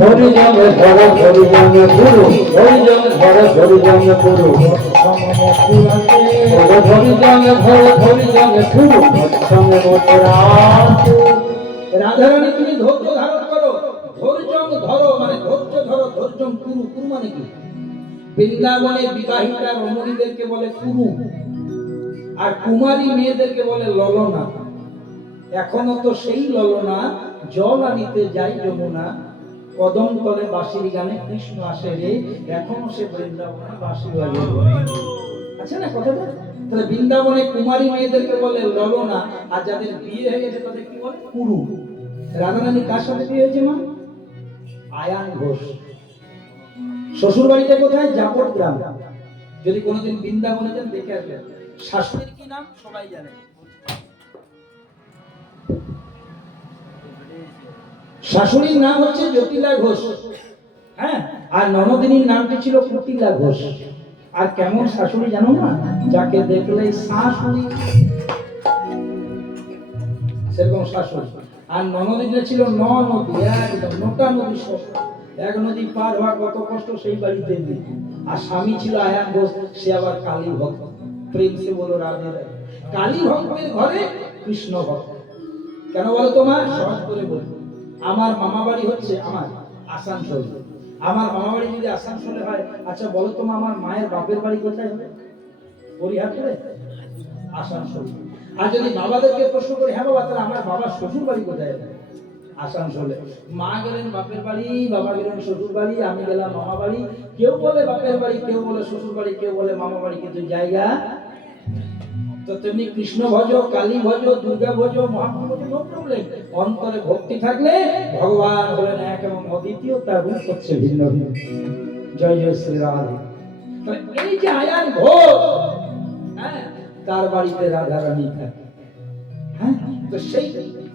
ধরি জঙ্গ ধর ধরি জঙ্গ পুরু, ধরি জঙ্গ ধর ধরি জঙ্গ পুরু, সমমথুরাতে ধরি জঙ্গ ধর ধরি জঙ্গ পুরু, সঙ্গে মথুরা। রাধারানী তুমি ধৈর্য ধারণ করো। ধৈর্য ধরো মানে ধৈর্য ধরো, ধৈর্য কুরু, কুরু মানে কি? বৃন্দাবনে বিবাহিতা রমণীদেরকে বলে কুরু, আর কুমারী মেয়েদেরকে বলে ললনা। এখনো তো সেই ললনা, জল আনিতে যাই যমুনা, কদম তলে বাঁশির গানে কৃষ্ণ আসে রে, এখনো সে বৃন্দাবনে বাঁশি বাজে। আচ্ছা না কথাটা? তাহলে বৃন্দাবনে কুমারী মেয়েদেরকে বলে ললনা, আর যাদের বিয়ে হয়ে গেছে তাদের কি বলে কুরু। রাধারানী কার সাথে বিয়ে হয়েছে মা? আয়ান ঘোষ। শ্বশুর বাড়িটা কোথায়? জাপট গ্রাম। যদি কোনোদিন বৃন্দাবনে যান দেখে আসবেন। শাশুড়ির কি নাম সবাই জানে, শাশুড়ির নাম হচ্ছে জ্যোতিলা ঘোষ, হ্যাঁ, আর ননদিনীর নামটি ছিল কুটিলা ঘোষ। আর কেমন শাশুড়ি জানো না? যাকে দেখলেই শাশুড়ি, সেরকম শাশুড়ি। আর ননদিনীরা ছিল নদী, একদম নোটা নদী সব, এক নদী পার হওয়া কত কষ্ট সেই বাড়িতে। আর স্বামী ছিল আয়ান ঘোষ, সে আবার কালী ভক্ত। প্রেম সে বলো রাধে রাধে। কালী ভক্তের ঘরে কৃষ্ণ ভক্ত। কেন বলো তোমার? সহজ করে বলবো। আমার মামা বাড়ি হচ্ছে আমার আসানসোল। আমার মামা বাড়ি যদি আসানসোলে হয়, আচ্ছা বলো তো আমার মায়ের বাপের বাড়ি কোথায় হবে? বরিহাটে, আসানসোল। আর যদি বাবাদেরকে প্রশ্ন করি, হ্যাঁ বাবা তাহলে আমার বাবার শ্বশুর বাড়ি কোথায় হবে? আসানসোলে। মা গেলেন বাপের বাড়ি, বাবা গেলেন শ্বশুর বাড়ি, আমি গেলাম মামা বাড়ি। কেউ বলে বাপের বাড়ি, কেউ বলে শ্বশুর বাড়ি, কেউ বলে মামা বাড়ি, কিন্তু জায়গা তো তেমনি কৃষ্ণ ভজ, কালী ভজ, দুর্গা ভজ, মহাপ্রভু ভজ, নো প্রবলেম। অন্তরে ভক্তি থাকলে ভগবান হলেন এক এবং অদ্বিতীয়, তার রূপ হচ্ছে ভিন্ন ভিন্ন। জয় জয় শ্রী রাধে। এই যে আয়ান ঘোষ, হ্যাঁ, তার বাড়িতে রাধা রানী থাকে, হ্যাঁ, তো সেই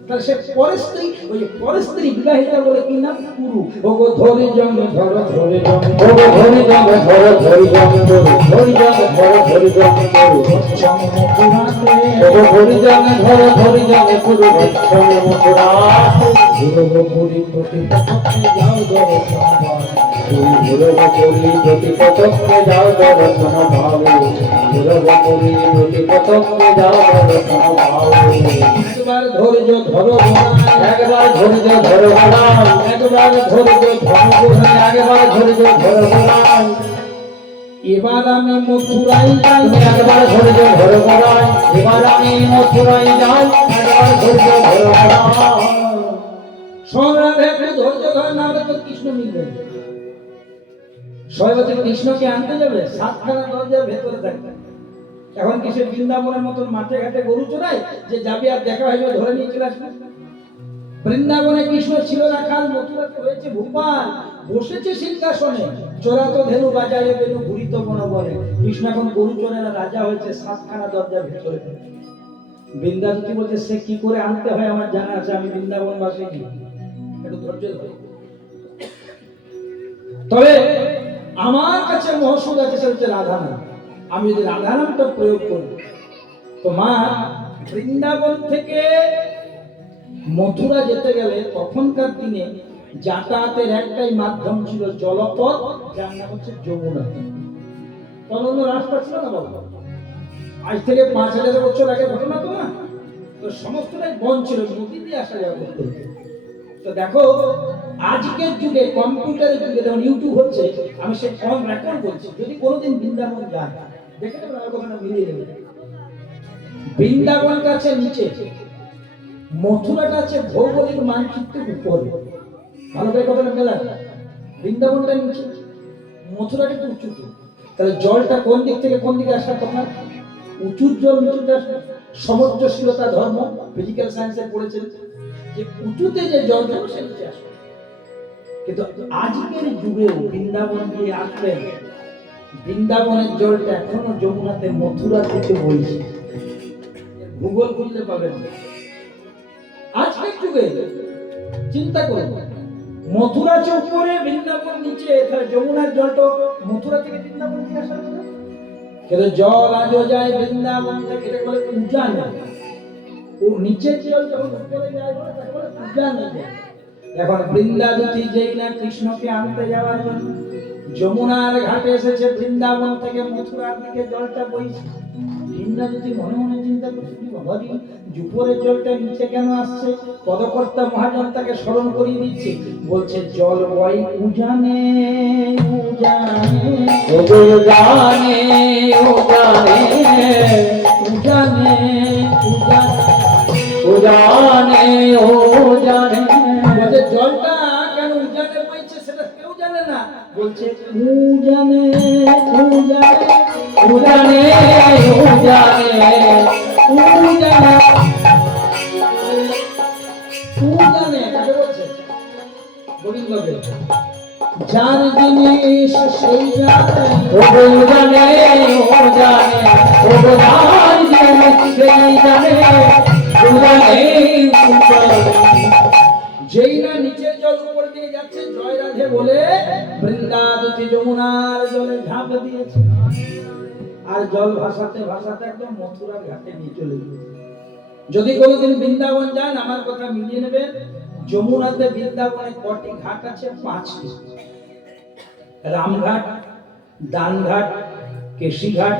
তাহলে সে পরস্ত্রী, ওই যে পরস্ত্রী বিবাহিতা বলে কি নাম? কুরু। ওগো ধরে জন্ম ধরো, ধরে জন্ম, ওগো ধরে জন্ম ধরো, ধরে জন্ম ধরো, ধরে জন্ম ধরো, ধরে জন্ম ধরো, ওগো ধরে জন্ম ধরো, ধরে জন্ম ধরো, জন্ম মথুরাতে। ধরো পুরি প্রতি পথে যাও দর্শন ভাবে, ধরো পুরি প্রতি পথে যাও দর্শন ভাবে, ধরো পুরি প্রতি পথে যাও দর্শন ভাবে। একবার ধৈর্য ধরো, একবার ধৈর্য ধরো, একবার ধৈর্য ধরো, একবার ধৈর্য ধরো। এবার আমি মথুরাই যাই, একবার ধৈর্য ধরো, এবার আমি মথুরাই যাই, একবার ধৈর্য ধরো। সংগ্রামে একটু ধৈর্য ধর, না হলে তো কৃষ্ণ মিলবে। সবাই কৃষ্ণকে আনতে যাবে, সাতখানা দরজার ভেতরে থাকবে। এখন কি সে বৃন্দাবনের মতন মাঠে ঘাটে গরু চড়ায় যে যাবে আর দেখা হয়ে যাবে ধরে নিয়ে চলে আসবে? বৃন্দাবনে কৃষ্ণ ছিল রাখাল, মথুরাতে হয়েছে ভূপাল, বসেছে সিংহাসনে, চোরাতো ধেনু বাজারে বেনু ঘুরিত বন বনে। কৃষ্ণ এখন গরু চড়ায় রাজা হয়েছে, সাতখানা দরজার ভিতরে। বৃন্দাবতী বলছে সে কি করে আনতে হয় আমার জানা আছে, আমি বৃন্দাবন বাসী কি, একটু ধৈর্য ধরে। তবে আমার কাছে মহসুদ আছে, সে হচ্ছে রাধা নাম। আমি যদি রাধা নামটা প্রয়োগ করি, তো মা বৃন্দাবন থেকে মথুরা যেতে গেলে তখনকার দিনে যাতায়াতের একটাই মাধ্যম ছিল জলপথ, যার নাম হচ্ছে যমুনা। তখন অন্য রাস্তা ছিল না বাবা। আজ থেকে 5000 বছর আগে ঘটনা তো না, তো সমস্তটাই বন ছিল, নদী দিয়ে আসা যাওয়া করতে। তো দেখো আজকের যুগে, কম্পিউটারের যুগে যেমন ইউটিউব হচ্ছে, আমি সে অন রেকর্ড বলছি, যদি কোনোদিন বৃন্দাবন যান দেখে নেবেন, আমার কথাটা মিলিয়ে নেবেন। বৃন্দাবনটা আছে নিচে, মথুরাটা আছে ভৌগোলিক মানচিত্রের উপরে। ভালো করে কথাটা মেলা। বৃন্দাবনটা নিচে, মথুরাটা একটু উঁচুতে। তাহলে জলটা কোন দিক থেকে কোন দিকে আসার কথা? উঁচুর জল নিচুতে আসবে। সমুদ্রশীলতা ধর্ম ফিজিক্যাল সায়েন্সে পড়েছেন যে উঁচুতে যে জল যাবে সে নিচে আসবে। কিন্তু আজকের যুগে বৃন্দাবন দিয়ে আসবেন, বৃন্দাবনের জলটা এখনো যমুনাতে মথুরা থেকে বইছে। ভূগোল খুলতে পাবেন আজকের যুগে। চিন্তা করুন, মথুরা উপরে, বৃন্দাবন নিচে, তাহলে যমুনার জলটা মথুরা থেকে বৃন্দাবন দিয়ে আসা যাবে। কিন্তু জল আজও যায় বৃন্দাবন থেকে, এটা বলে উজান। ও নিচের জল যখন উপরে যায় বলে তাকে বলে উজান। এখন বৃন্দাবতী যেই না কৃষ্ণকে আনতে যাওয়ার জন্য যমুনার ঘাটে এসেছে, বৃন্দাবন থেকে মথুরার দিকে জলটা বইছে। বৃন্দাবতী মনে মনে চিন্তা করছে, বাবাজি উপরের জলটা নিচে কেন আসছে? পদকর্তা মহাজন তাকে স্মরণ করিয়ে দিচ্ছে, বলছে জল বই উজানে উজানে উজানে উজানে উজানে উজানে উজানে উজানে উজানে উজানে উজানে উজানে কাকে বলছে? গোবিন্দকে। যার জিনিস সেই জানে, উজানে উজানে উজান জিনিস সেই জানে উজানে উজানে। যেই না নিচের জল উপর দিয়ে যাচ্ছে জয় রাধে বলে বৃন্দাবতী যমুনার জলে ঝাঁপ দিয়েছে, আর জল ভাসাতে ভাসাতে একদম মথুরার ঘাটে নিয়ে চলে গেছে। যদি কোনোদিন বৃন্দাবন যান আমার কথা মিলিয়ে নেবেন, যমুনাতে বৃন্দাবনে কটি ঘাট আছে? 5টি। রামঘাট, দানঘাট, কেশিঘাট,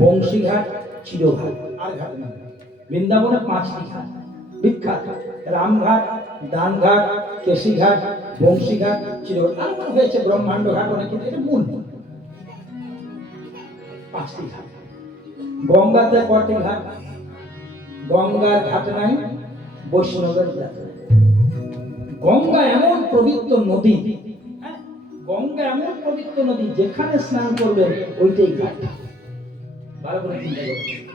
বংশীঘাট, চিরঘাট, আর ঘাট না। বৃন্দাবনে 5টি ঘাট বিখ্যাত: রামঘাট, দানঘাট, কেশিঘাট, বংশীঘাট, চিরঘাট। আর মনে হয়েছে ব্রহ্মাণ্ড ঘাট, অনেক কিন্তু এটা মূল 5টি ঘাট। গঙ্গাতে কটি ঘাট? গঙ্গার ঘাট নাই, বৈষ্ণবের ঘাট। গঙ্গা এমন পবিত্র নদী, গঙ্গা এমন পবিত্র নদী, যেখানে স্নান করবেন ওইটাই ঘাট। ভালো করে চিন্তা করবেন।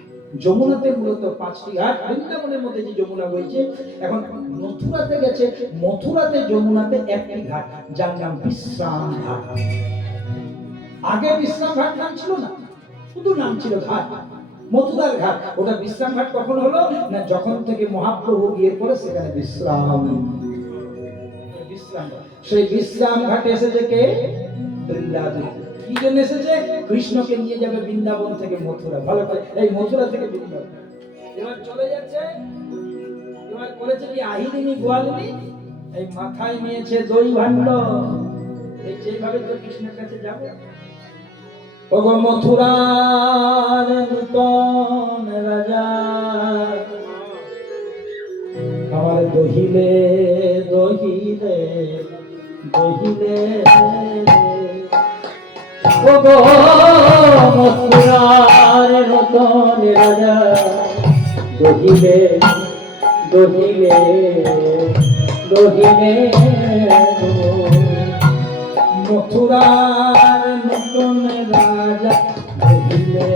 যমুনাতে মূলত 5টি ঘাট। বৃন্দাবনের মধ্যে যে যমুনা বইছে, এখন মথুরাতে গেছে, মথুরাতে যমুনাতে 1টি ঘাট, যার নাম বিশ্রাম ঘাট। আগে বিশ্রাম ঘাট নাম ছিল না, শুধু নাম ছিল ঘাট, মথুরার ঘাট। ওটা বিশ্রাম ঘাট কখন হলো না, যখন থেকে মহাপ্রভু গিয়ে পরে সেখানে বিশ্রাম। সেই বিশ্রাম ঘাটে এসেছে কে? বৃন্দাবন। কি জন্য এসেছে? কৃষ্ণকে নিয়ে যাবে বৃন্দাবন থেকে মথুরা। ভালো করে, এই মথুরা থেকে বৃন্দাবন। এবার চলে যাচ্ছে, এবার করেছে কি আহিরিনী গোয়ালিনী, এই মাথায় নিয়েছে দই ভাণ্ড। এই যেভাবে তো কৃষ্ণের কাছে যাবে। ওগো মথুরার নূতন রাজা, আমার দহিলে দহিলে দহিলে। ওগো মথুরার নূতন রাজা, দহিলে দহিলে দহিলে মথুরার নূতন রাজা, দহিলে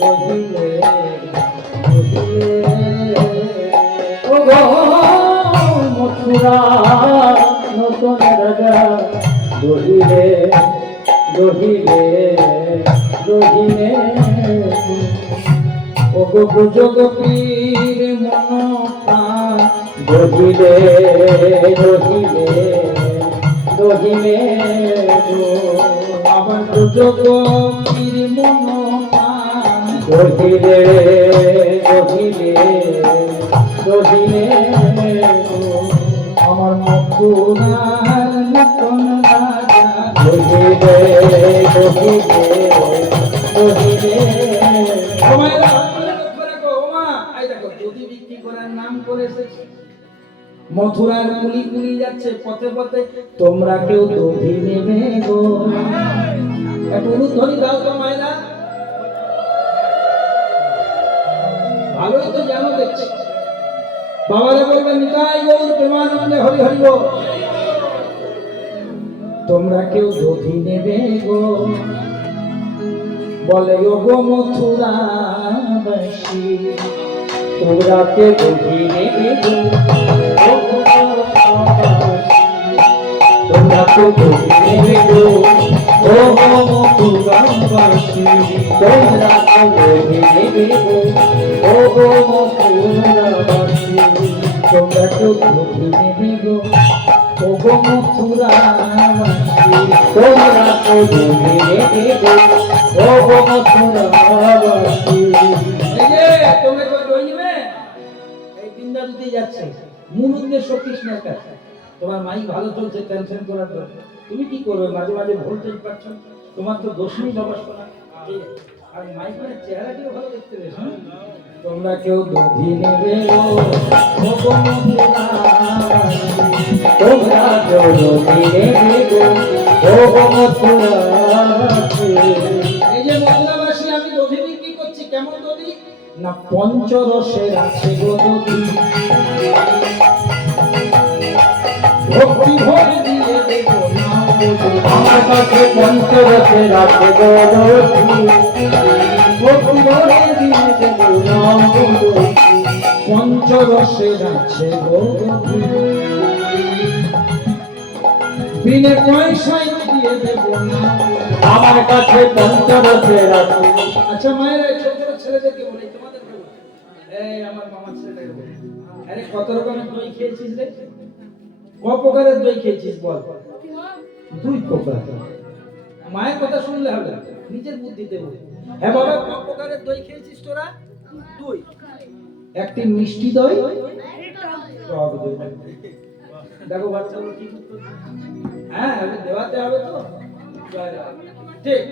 দহিলে দহিলে। ওগো মথুরা নূতন রাজা, দহিলে দহিলে দহিলে। ওগো বুঝগ পীর মন প্রাণ, দহিলে দহিলে দহিলে আবার বুঝগ পীর মন প্রাণ, দহিলে দহিলে দহিলে। আমার মথুরার নূতন রাজা, দহিলে দহিলে দহিলে। ওমাইরা লক্ষ্য রাখো, ওমা এই দেখো যদি বিক্রি করার নাম করে এসেছে। মথুরার কুলি কুলি যাচ্ছে পথে পথে, তোমরা কেউ দধি নেবে গো। একটু উলুধ্বনি দাও তো মায়েরা। ভালোই তো জানো দেখছি। বাবারে বলবে নিতাই গৌর প্রেমানন্দে হরি হরি বল। তোমরা কেউ দধি নেবে গো, বলে ওগো মথুরাবাসী, তোমরা কে দধি নেবে গো, তোমরা কে দধি নেবে গো, ও মথুরাবাসী। তোমরা কে দধি নেবে গো, ও মথুরাবাসী। তোমরা কেউ দধি নেবে গো, ওগো মথুরাবাসী। তোমরা কে দধি নেবে গো, ও মথুরাবাসী। এই যে তোমরা কেউ দই নেবে, এই বিন্দা দিতে যাচ্ছে। মূল উদ্দেশ্য কৃষ্ণের কাছে। তোমার মাইক ভালো চলছে, টেনশন করার দরকার। তুমি কি করবে? মাঝে মাঝে ভোল্টেজ পাচ্ছ, তোমার তো দোষ নেই বাবা শোনা। আর মাইকের চেহারাটিও ভালো দেখতে বেশ। তোমরা কেউ দধি নেবে গো, ওগো মথুরাবাসী। তোমরা কেউ দধি নেবে গো, ও মথুরাবাসী। এই যে মথুরাবাসী, আমি দধি বিক্রি করছি। কেমন দধি? না পঞ্চরসের আছে গো দধি, ভক্তি ভরে দিয়ে দেবো না। আমার কাছে পঞ্চরসের আছে গরতি ভক্তি ভরে দিয়ে দেব নাম বলছি পঞ্চরসের আছে গৌরী বিনে পয়সায় দিয়ে দেব না। আমার কাছে পঞ্চরসের আছে। আচ্ছা মায়ের এই ছোট ছোট ছেলেদেরকে বলি, তোমাদেরকে বলি, এই আমার মামার ছেলেটাকে বলি, আরে কত রকমের দই খেয়েছিস রে? ক প্রকারের দই খেয়েছিস বল? 2 প্রকার। মায়ের কথা শুনলে হবে না, নিজের বুদ্ধিতে বল। হ্যাঁ বাবা, ক প্রকারের দই খেয়েছিস তোরা? 2। একটি মিষ্টি দই, টক দই। দেখো বাচ্চাগুলো কি করতে, হ্যাঁ আমি দেওয়াতে হবে তো। ঠিক,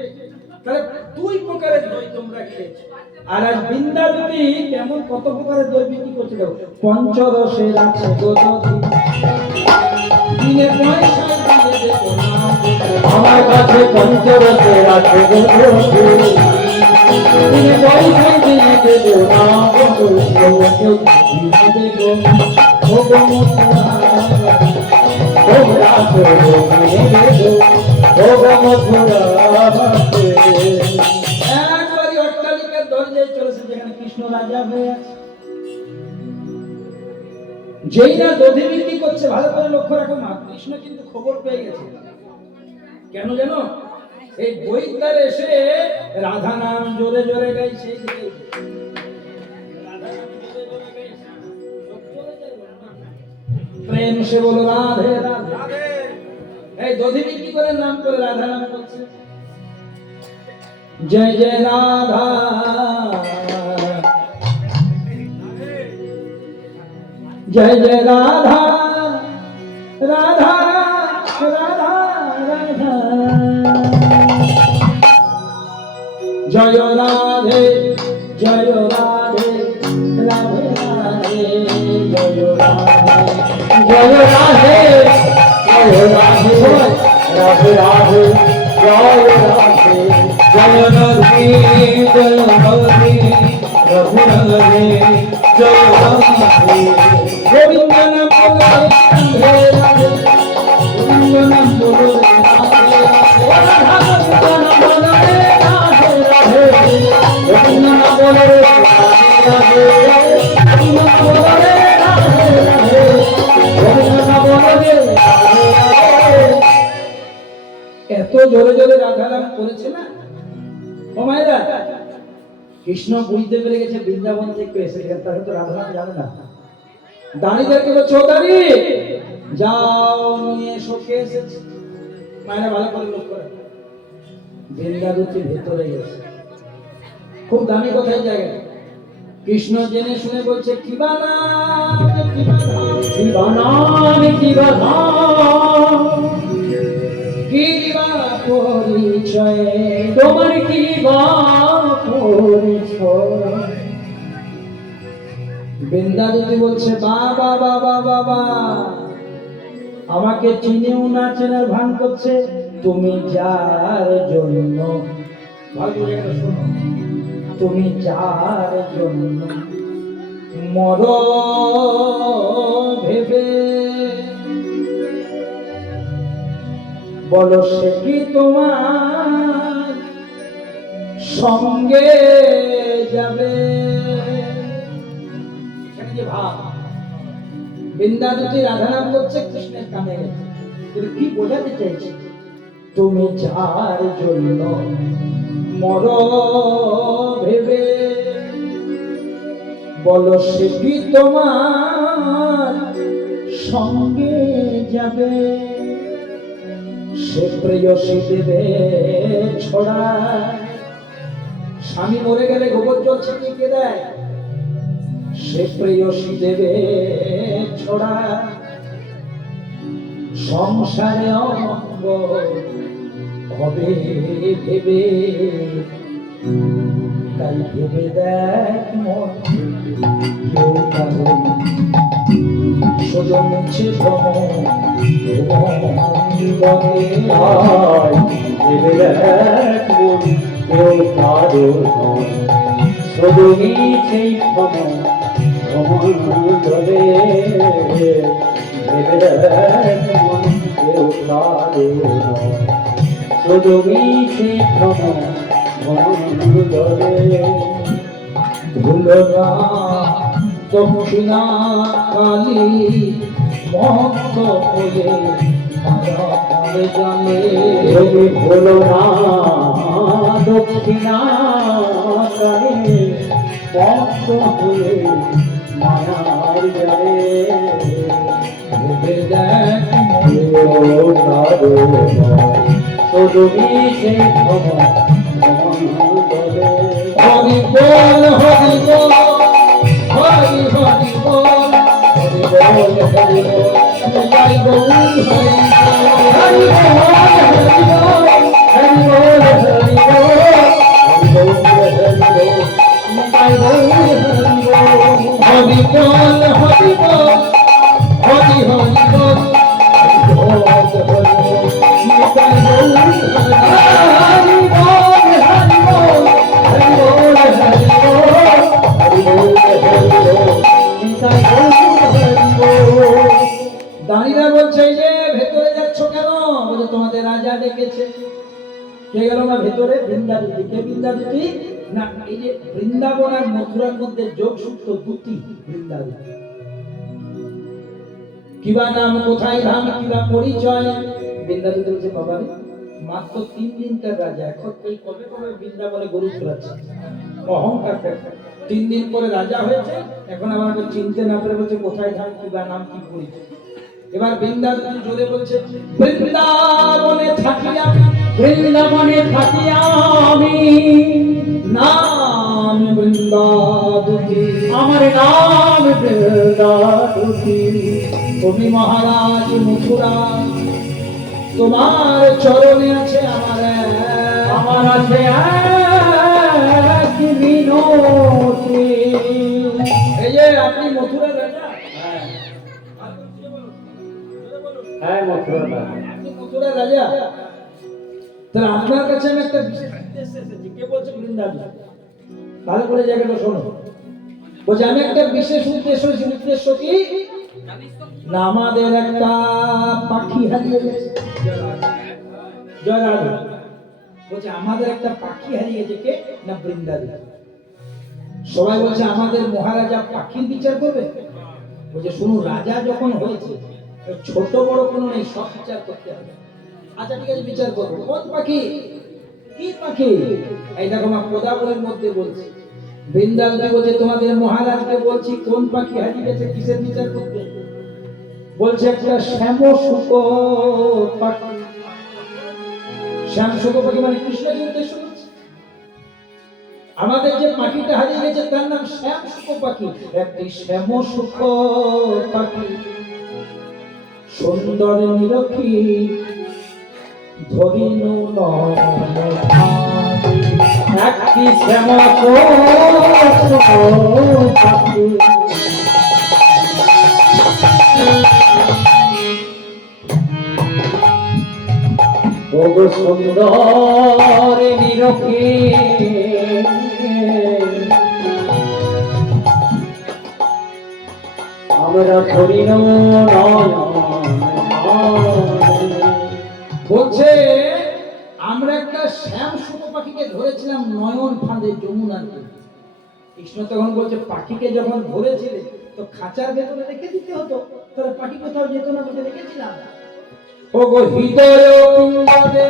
তাহলে 2 প্রকারের দই তোমরা খেয়েছো। আর আজ বৃন্দাবতী কেমন কত প্রকারের দই বিক্রি করছে দেখো। পঞ্চরসের আছে গৌরী বিনে পয়সায় দিয়ে দেব না। আমার কাছে পঞ্চরসের আছে গরতি বিনে পয়সায় দিয়ে দেব নাম বলছি তোমরা চলো একবারই অট্টালিকার দরজায় চলেছে যেখানে কৃষ্ণ রাজা হয়ে আছে। যেই না দধি বিক্রি করছে, ভালো করে লক্ষ্য রাখো মা, কৃষ্ণ কিন্তু খবর পেয়ে গেছে। কেন জানো? এই বৈদ্যার এসে রাধা নাম জোরে জোরে গাইছে। প্রেম সে বলো রাধে রাধে। এই দধি বিক্রি করে নাম করে রাধা নাম করছে। জয় জয় রাধা, জয় জয় রাধা রাধা রাধা রাধা, জয় রাধে জয় রাধে রাধে রাধে, জয় রাধে জয় রাধে জয় রাধে রাধে রাধে জয় রাধে জয় রাধে জয় রাধে রাধে রাধে জয় রাধে গোবিন্দ নাম বলো রাধে রাধে, গোবিন্দ নাম বলো রাধে রাধে, গোবিন্দ নাম বলো রে রাধে রাধে গোবিন্দ নাম বলো রে রাধে রাধে গোবিন্দ নাম বলো রে রাধে রাধে গোবিন্দ নাম বলো রে রাধে রাধে। এত জোরে জোরে রাধা নাম করেছে না ও মায়েরা। কৃষ্ণ বুঝতে পেরে গেছে বৃন্দাবন থেকে এসেছে, তাকে তো রাধা নাম জানে না। দাঁড়িয়েদেরকে বলছে ও দাঁড়ি যাও নিয়ে এসো, কে এসেছে। মায়েরা ভালো করে লক্ষ্য করে, বৃন্দাবতীর ভেতরে গেছে। খুব দামি কথাই জায়গা। কৃষ্ণ জেনে শুনে বলছে কি বানাম কি বানাম কি বানাম কি বানাম কি বা পরিচয় তোমার কি বা পরিচয়। বৃন্দাবতী বলছে বাবা বাবা বাবা, আমাকে চিনেও না চেনার ভান করছে। তুমি যার জন্য, ভালো করে এটা শোনো, তুমি যার জন্য মর ভেবে বলো সে কি তোমার সঙ্গে যাবে। এখানে যে ভাব, বৃন্দাবতী রাধা নাম করছে, কৃষ্ণের কানে গেছে, কিন্তু কি বোঝাতে চাইছে? তুমি যার জন্য মর ভেবে বলো সে কি তোমার সঙ্গে যাবে। সে প্রেয়সী দেবে ছড়া, স্বামী মরে গেলে গোবর জল ছিটিয়ে কে দেয়? সে প্রেয়সী দেবে ছড়া, সংসারে অঙ্গ হবে ভেবে। তাই ভেবে দেখ মন কেউ কারণ শুধু মিছে ভ্রমণ শুধু মিছে ভ্রমণ ভ্রমণ ভেবে দেখ মন কেউ কারো শুধু মিছে ভ্রমরে ভুলো না দক্ষিণা কালী মহত্ব হয়ে মায়া করে জানে। তুমি ভুলো না দক্ষিণা কালে ভক্ত হয়ে মায়ার জালে ভেবে দেখ শুধু মিছে ভ্রমরে হরি বল হরি বল হরি হরি বল হরি বল হরি বল জয় গৌর হরি হরি বল হরি বল হরি বল হরি বল হরি বল হরি বল হরি বল হরি বল হরি হরি বল হরি বল হরি বল জয় গৌর দাঁড়িরা বলছে এই যে ভেতরে যাচ্ছ কেন? বলে তোমাদের রাজা ডেকেছে। কে গেল না ভেতরে? বৃন্দাবতী। কে বৃন্দাবতী? না, এই যে বৃন্দাবন আর মথুরার মধ্যে যোগসূত্র দুটি বৃন্দাবতী। কিবা নাম, কোথায় ধাম, কিবা পরিচয়। বৃন্দাবতী বলছে বাবা রে, মাত্র 3 দিনকার রাজা, এখন এই কবে কবে বৃন্দাবনে গরু চড়াচ্ছে, অহংকার করে। 3 দিন পরে রাজা হয়েছে, এখন আমাকে চিনতে না পেরে বলছে কোথায় ধাম, কিবা নাম, কি পরিচয়। এবার বৃন্দাবন জোরে বলছে বৃন্দাবনে থাকি আমি, বৃন্দাবনে থাকি আমি, নাম বৃন্দাবতী, আমার নাম বৃন্দাবতী। তুমি মহারাজ মথুরা, তোমার চরণে আছে আমার আছে এক বিনতি। এই যে আপনি মথুরা রাজা। হ্যাঁ মথুরা আপনি মথুরা রাজা, তাহলে আপনার কাছে আমি একটা বিশেষ উদ্দেশ্যে এসেছি। কে বলছে? বৃন্দাবন। ভালো করে জায়গাটা শোনো। বলছে আমি একটা বিশেষ উদ্দেশ্য এসেছি। উদ্দেশ্য কি না, আমাদের একটা পাখি হারিয়ে গেছে। জয় রাধা। বলছে আমাদের একটা পাখি হারিয়ে গেছে। কে? না বৃন্দাবন। সবাই বলছে আমাদের মহারাজা পাখির বিচার করবে। বলছে শুনুন, রাজা যখন হয়েছে ছোট বড় কোনো নেই, সব বিচার করতে হবে। আচ্ছা ঠিক আছে, বিচার করবো। কোন পাখি? কি পাখি? এই দেখো মা পদাবলীর মধ্যে বলছি। বৃন্দাবতী বলছে তোমাদের মহারাজকে বলছি কোন পাখি হারিয়ে গেছে, কিসের বিচার করতে? বলছে একটা শ্যাম শুকর পাখি। শ্যাম শুকর পাখি মানে কৃষ্ণকে উদ্দেশ্য করছে। আমাদের যে পাখিটা হারিয়ে গেছে তার নাম শ্যাম শুকর পাখি। একটি শ্যাম শুকর পাখি সুন্দর নিরখি ধরিনু নয়ন একটি শ্যাম পাখি ওগো সুন্দর নিরখি আমরা ধরিনু নয়ন। বলছে আমরা একটা শ্যাম শুকর পাখিকে ধরেছিলাম নয়ন ফাঁদে যমুনার তীরে। কৃষ্ণ তখন বলছে পাখিকে যখন ধরেছিলে তো খাঁচার ভেতরে রেখে দিতে হতো, তাহলে পাখি কোথাও যেত না, বলে রেখেছিলাম। ও গো হৃদয় পিণ্ডে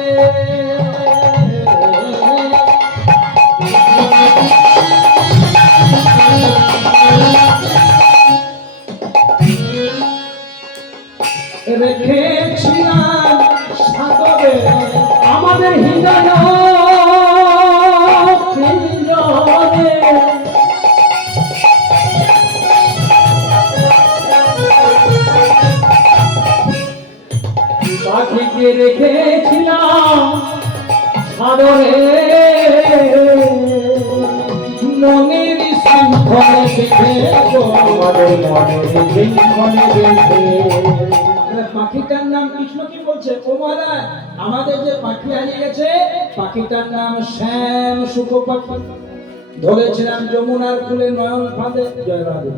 রেখেছিলাম সাগরে আমাদের হৃদয় পিঞ্জরে পাখিকে রেখেছিলাম সাগরে মনের শৃঙ্খলে দেখে গো, আমাদের মনের শৃঙ্খলে দেখে পাখিটার নাম কৃষ্ণ কি বলছে? ও মহারাজ, আমাদের যে পাখি হারিয়ে গেছে পাখিটার নাম শ্যাম শুকর পাখি, ধরেছিলাম যমুনার কূলে নয়ন ফাঁদে। জয় রাধে,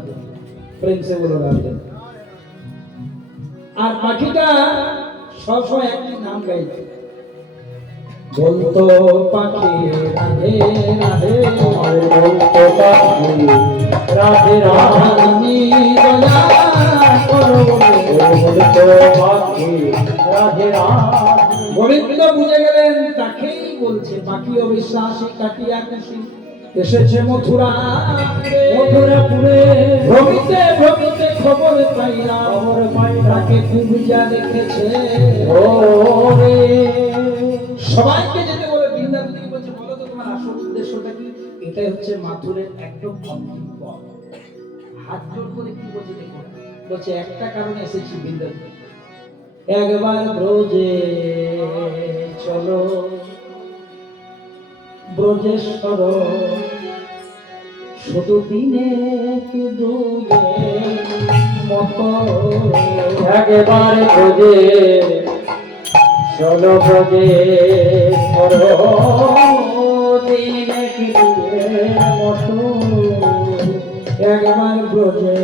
প্রেম সে বলো রাধে। আর পাখিটা সবসময় একটি নাম গাইছে, বলতো পাখি রাধে রাধে, আর বলতো পাখি রাধে রাধে, দয়া করো বলে। বলতো পাখি রাধে রাধে। গোবিন্দ বুঝে গেলেন তাকেই বলছে। পাখি অবিশ্বাসী কাটিয়া খুশি এসেছে মথুরাপুরে। ভ্রমিতে ভ্রমিতে খবর পাইলাম, তাকে কুবিজা রেখেছে। ওরে সবাইকে যেতে বলে বৃন্দাবন থেকে বলছে, বলো তো তোমার আসল উদ্দেশ্যটা কি? এটাই হচ্ছে মাথুরের একদম অন্তিম পথ। হাত জোর করে কি বলছে দেখো, বলছে একটা কারণে এসেছি বৃন্দাবন, একবার ব্রজে চলো ব্রজেশ্বর, শুধু দিনে কি দুয়ের মতো। একেবারে ব্রজে চলো ব্রজে দিনে কি দুয়ের মতো। একবার ব্রজে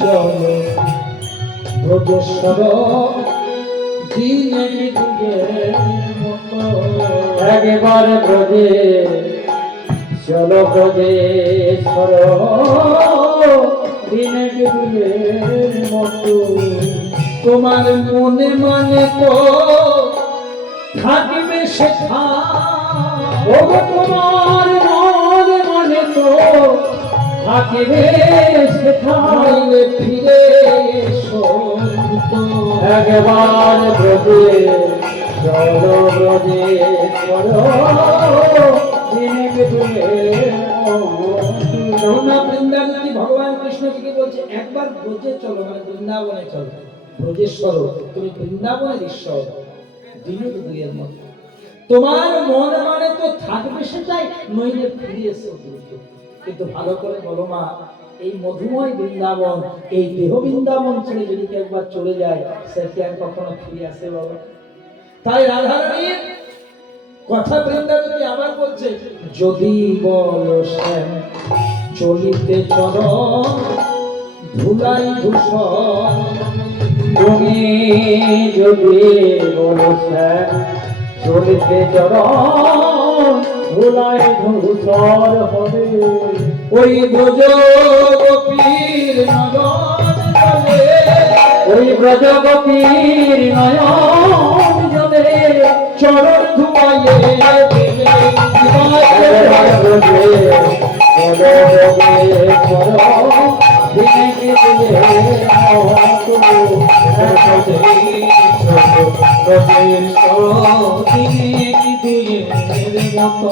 চলো ব্রজেশ্বর, দিনে কি দুয়ের মতো। একেবারে ব্রজে চলো ব্রজে দিনে কি দুয়ের মতো। তোমার মনে মানে তো থাকবে সেথা, ও গো তোমার মনে মনে তো থাকিবে সেখানে। নইলে ফিরে এসো তো। একবার ব্রজে চলো ব্রজে দিনে কি দুয়ের মতো। রঘুনা বৃন্দাবতী ভগবান কৃষ্ণকে বলছে, একবার ব্রজে চলো, মানে বৃন্দাবনে চলো। ব্রজেশ্বর, তুমি বৃন্দাবনের ঈশ্বর, দিনে দুইয়ের মতো। তোমার মনে মানে তো থাকবে সেটাই, নইলে ফিরে এসো দ্রুত। কিন্তু ভালো করে বলো মা, এই মধুময় বৃন্দাবন, এই দেহ বৃন্দাবন ছেড়ে যদি কেউ একবার চলে যায়, সে কি আর কখনো ফিরে আসে বাবা? তাই রাধারানীর কথা বৃন্দাবতী আবার বলছে, যদি বলো শ্যাম চলিতে চরণ ধুলাই ধূসর, তুমি যদি বলো শ্যাম চলিতে চরণ ধুলায় ধূসর হবে। ওই ব্রজ গোপীর নয়ন জলে, ওই ব্রজগতির নয়ন জলে চরণ ধুলাইয়ে দেবে একবার ব্রজে চলো ব্রজে দিনে কি দুয়ের মতো।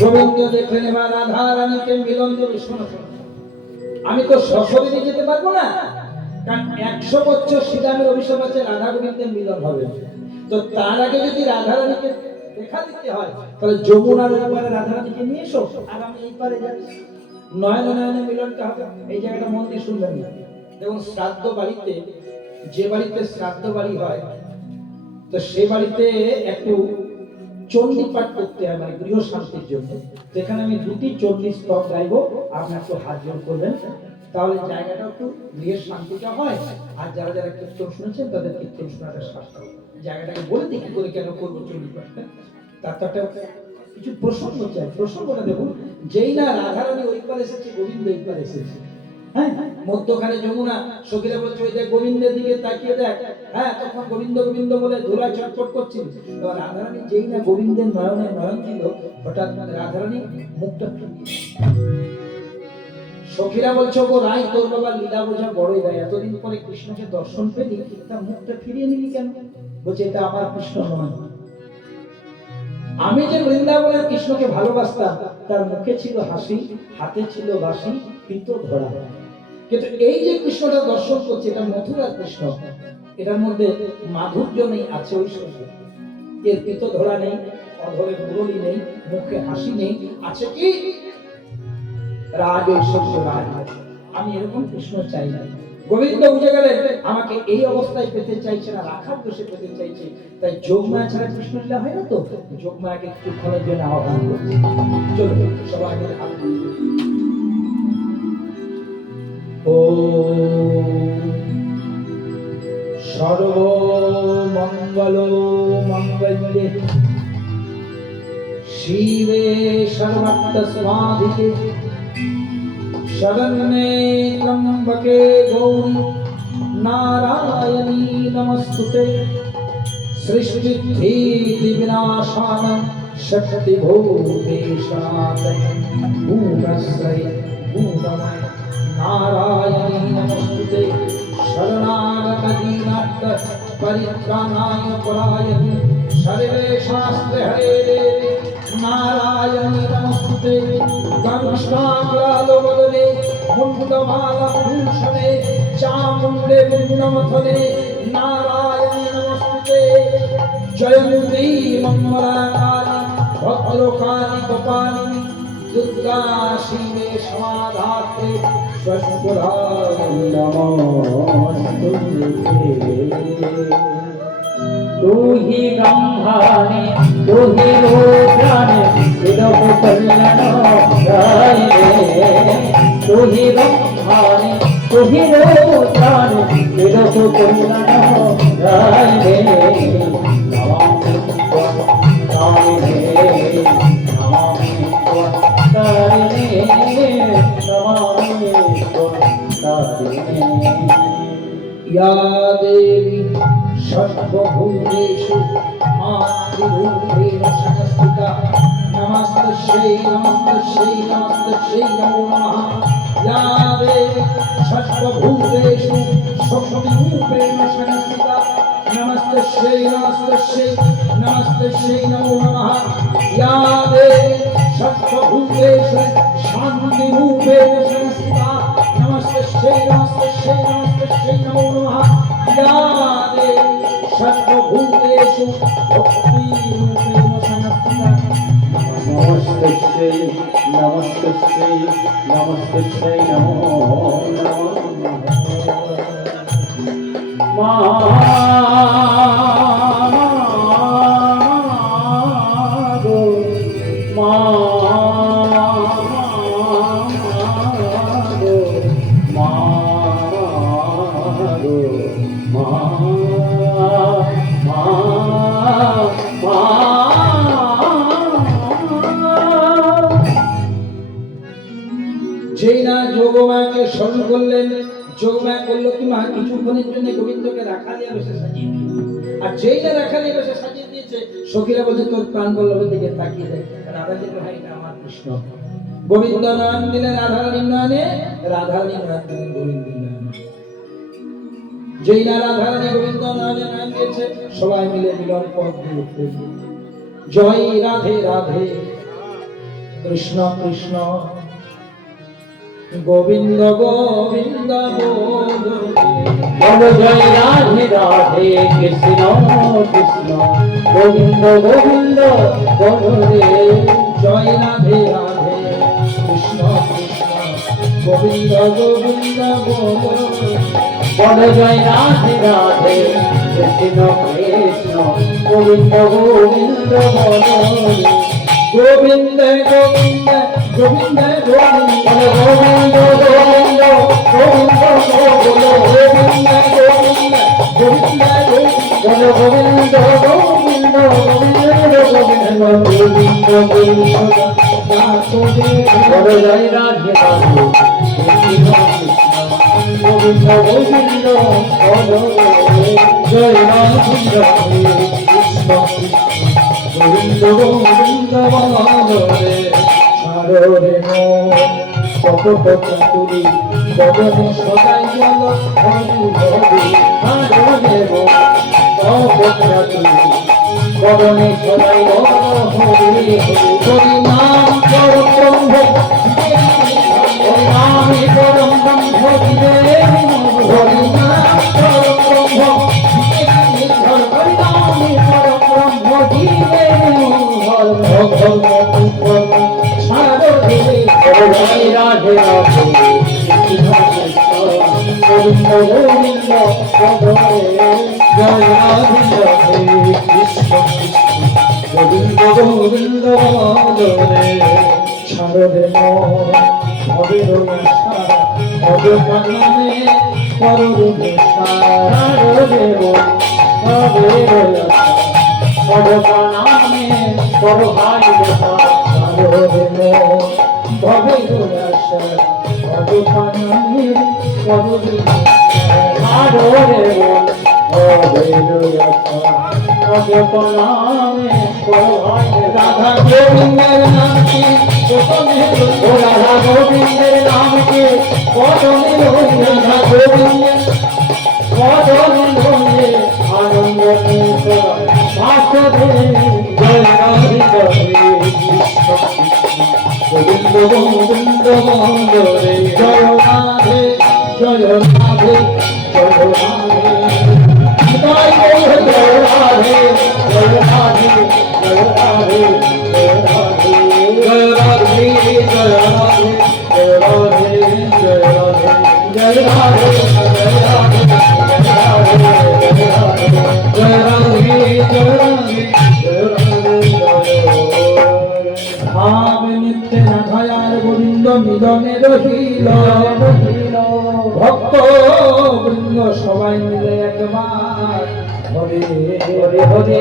গোবিন্দ দেখলেন এবার রাধা রানীকে মিলন দেবে। শোনো শোনো, আমি তো সশরীরে যেতে পারবো না, কারণ 100 বছর শ্রীরামের অভিশাপ আছে, রাধা গোবিন্দের মিলন হবে। তো তার আগে যদি রাধা রানীকে দেখা দিতে হয়, তাহলে যমুনার ওপারে রাধা রানীকে নিয়ে এসো, আর আমি এই পারে যাচ্ছি। নয়নে নয়নে মিলনটা হবে। এই জায়গাটা মন দিয়ে শুনবেন না। দেখুন, শ্রাদ্ধ বাড়িতে, যে বাড়িতে শ্রাদ্ধ বাড়ি হয়, তো সে বাড়িতে একটু চণ্ডী পাঠ করতে হয়, মানে গৃহ শান্তির জন্য। যেখানে আমি 2টি চণ্ডী স্তব গাইবো, আপনি একটু হাত জোড় করবেন, তাহলে জায়গাটা একটু গৃহের শান্তিটা হয়। আর যারা যারা কীর্তন শুনেছেন তাদের কীর্তন শোনাটা শাস্ত্র। জায়গাটাকে বলে দিই কি করে কেন করবো চণ্ডী পাঠটা, তার তো একটা কিছু প্রসঙ্গ চাই। প্রসঙ্গটা দেখুন, যেই না রাধারানী ওই পার এসেছে, গোবিন্দ এই পার এসেছে। হ্যাঁ, মধ্যখানে যমুনা, সখীরা বলছে ওই দেখ গোবিন্দের দিকে তাকিয়ে দেখ। হ্যাঁ, তখন গোবিন্দ গোবিন্দ বলে ধুলায় ছটফট করছিল। এবার রাধারানী যেই না গোবিন্দের নয়নে নয়ন দিল, হঠাৎ রাধারানী মুখটা ফিরিয়ে। সখীরা বলছে, ও রাই, তোর বাবা লীলা বোঝা বড়ই রায়, এতদিন পরে কৃষ্ণকে দর্শন পেলি, তার মুখটা ফিরিয়ে নিলি কেন? বলছে, এটা আমার কৃষ্ণ নয়। আমি যে বৃন্দাবনের কৃষ্ণকে ভালোবাসতাম, তার মুখে ছিল হাসি, হাতে ছিল বাঁশি, কিন্তু ধরা। কিন্তু এই যে কৃষ্ণটা দর্শন করছে, এটা মথুরার কৃষ্ণ। এটার মধ্যে মাধুর্য নেই, আছে ঐশ্বর্য। এর পিত ধরা নেই, অধরে মুরলি নেই, মুখে হাসি নেই, আছে কি রাগ, ঐশ্বর্য, রাগ। আমি এরকম কৃষ্ণ চাই না। গোবিন্দ বুঝে গেলেন আমাকে এই অবস্থায় পেতে চাইছে না, রাখার দোষে পেতে চাইছে। তাই যোগমায়া ছাড়া কৃষ্ণ লীলা হয় না। তো যোগমায়াকে কিছুক্ষণের জন্য আহ্বান করছে। চলো সবাই মিলে হাত তুলি। ও সর্বমঙ্গল মঙ্গলে শিবে সর্বার্থ সাধিকে শরণ্যে ত্র্যম্বকে গৌরী নারায়ণী নমস্তুতে সৃষ্টিস্থিতি বিনাশানং শক্তিভূতে সনাতনে ভূমশ্রয় ভূমময় নারায়ণী নমস্তুতে শরণাগত দীনার্থ পরিত্রাণায় পরায়ণী সর্বে শাস্ত্রে হরে দেবে নারায়ণী নমস্তুতে গঙ্গাগ্রালোবদনে মুণ্ডমালা ভূষণে চামুণ্ডে মুণ্ডমথনে নারায়ণী নমস্তুতে জয়ন্তী মঙ্গলাকালী ভদ্রকালী গোপালিনী দুর্गा शिवे समाधात्रे स्वस्वराय नमोस्तुते तू ही ब्रह्माणि तू ही रुद्राणि विदुः कल्याणो गायिने तू ही ब्रह्माणि तू ही रुद्राणि विदुः कल्याणो गायिने नमामि त्वं नामिने नमामि त्वं तारिणे नमामि त्वं तारिणे या देवी सर्वभूतेषु मातृरूपेण संस्थिता नमस्तस्यै नमस्तस्यै नमस्तस्यै नमो नमः या देवी सर्वभूतेषु सूक्ष्मरूपेण संस्थिता नमस्तस्यै नमस्तस्यै नमस्तस्यै नमो नमः या देवी सर्वभूतेषु शान्तिरूपेण संस्थिता नमस्तस्यै नमस्तस्यै नमस्तस्यै नमो नमः या देवी सर्वभूतेषु भक्तिरूपेण संस्थिता नमस्तस्यै नमस्तस्यै नमस्तस्यै नमो যেই না যোগমাকে স্মরণ করলেন, যোগমা করলো কি মা কিছুক্ষণের জন্য গোবিন্দকে রাখালিয়া বসে সাজিয়ে দিল। আর যেই না রাখালিয়া বসে সাজিয়ে দিয়েছে, সখীরা বলছে তোর প্রাণ বল্লভের দিকে তাকিয়ে দেখ। রাধা দিকে ভাই এটা আমার কৃষ্ণ। গোবিন্দ নাম দিলেন রাধারানীর নামে, রাধারানীর নাম দিলেন গোবিন্দের নামে। যেই না রাধারানী গোবিন্দ নামে নাম দিয়েছে, সবাই মিলে মিলন পথ দিয়ে উঠতে জয় রাধে রাধে কৃষ্ণ কৃষ্ণ গোবিন্দ গোবিন্দ बोलो जय राधे राधे कृष्ण कृष्ण गोविंद गोविंद बोलो रे জয় রাধে রাধে কৃষ্ণ কৃষ্ণ গোবিন্দ গোবিন্দ बोलो जय राधे राधे कृष्ण कृष्ण गोविंद गोविंद बोलो रे গোবিন্দ গোবিন্দ গোবিন্দ গোবিন্দ गोविंद गोविंद गोविंद बोलो গোবিন্দ গোবিন্দ গোবিন্দ बोलो गोविंद गोविंद गोविंद गोविंद बोलो जय राधे राधे कृष्ण कृष्ण गोविंद गोविंद बोलो जय राधे राधे कृष्ण कृष्ण गोविंद गोविंद बोलो रे ছাড়ো রে কপট চাতুরি বদনে সদাই গেল হরি হরি ছাড়ো রে কপট চাতুরি বদনে সদাই হরি হরি নাম পরম হরি নাম পরম ভজিবে হরি নাম পরম হরি নাম পরম ভজিবে ছাড়ো রে জয় রাধে রাধে কৃষ্ণ কৃষ্ণ গোবিন্দ গোবিন্দ জয় রাধে রাধে কৃষ্ণ কৃষ্ণ গোবিন্দ গোবিন্দ রে ছাড়ো রে হবে আশা হবে কাননে করুণ নেশা রাধে দেব তবে রয়াসা পদপ্রণামে করো ভাই দেখা রাধে মন ভবে রয়াসা পদপানামের করুণ রাধে দেব তবে রয়াসা পদপ্রণামে করো ভাই রাধা গোবিন্দের নাম কি গোপনে ও রাধা গোবিন্দের নাম কি পদমে রইয়া রাধা গোবিন্দের পদমে রইলে আনন্দ নিয়ে বাসুদেব জয় রাধে কৃষ্ণ গোবিন্দ গোবিন্দ বন্দরে জয় রাধে জয় রাধে জয় রাধে জয় জয় রাধে জয় রাধে জয় রাধে জয় রাধে জয় রাধে জয় রাধে জয় রাধে জয় রাধে জয় রাধে জয় রাধে জয় রাধে জয় রাধে ভাব নিত্যে রাধায়ার গোবিন্দ মিলনে রহিল ভক্ত বৃন্দ সবাই মিলে একবার হরে হরে হরে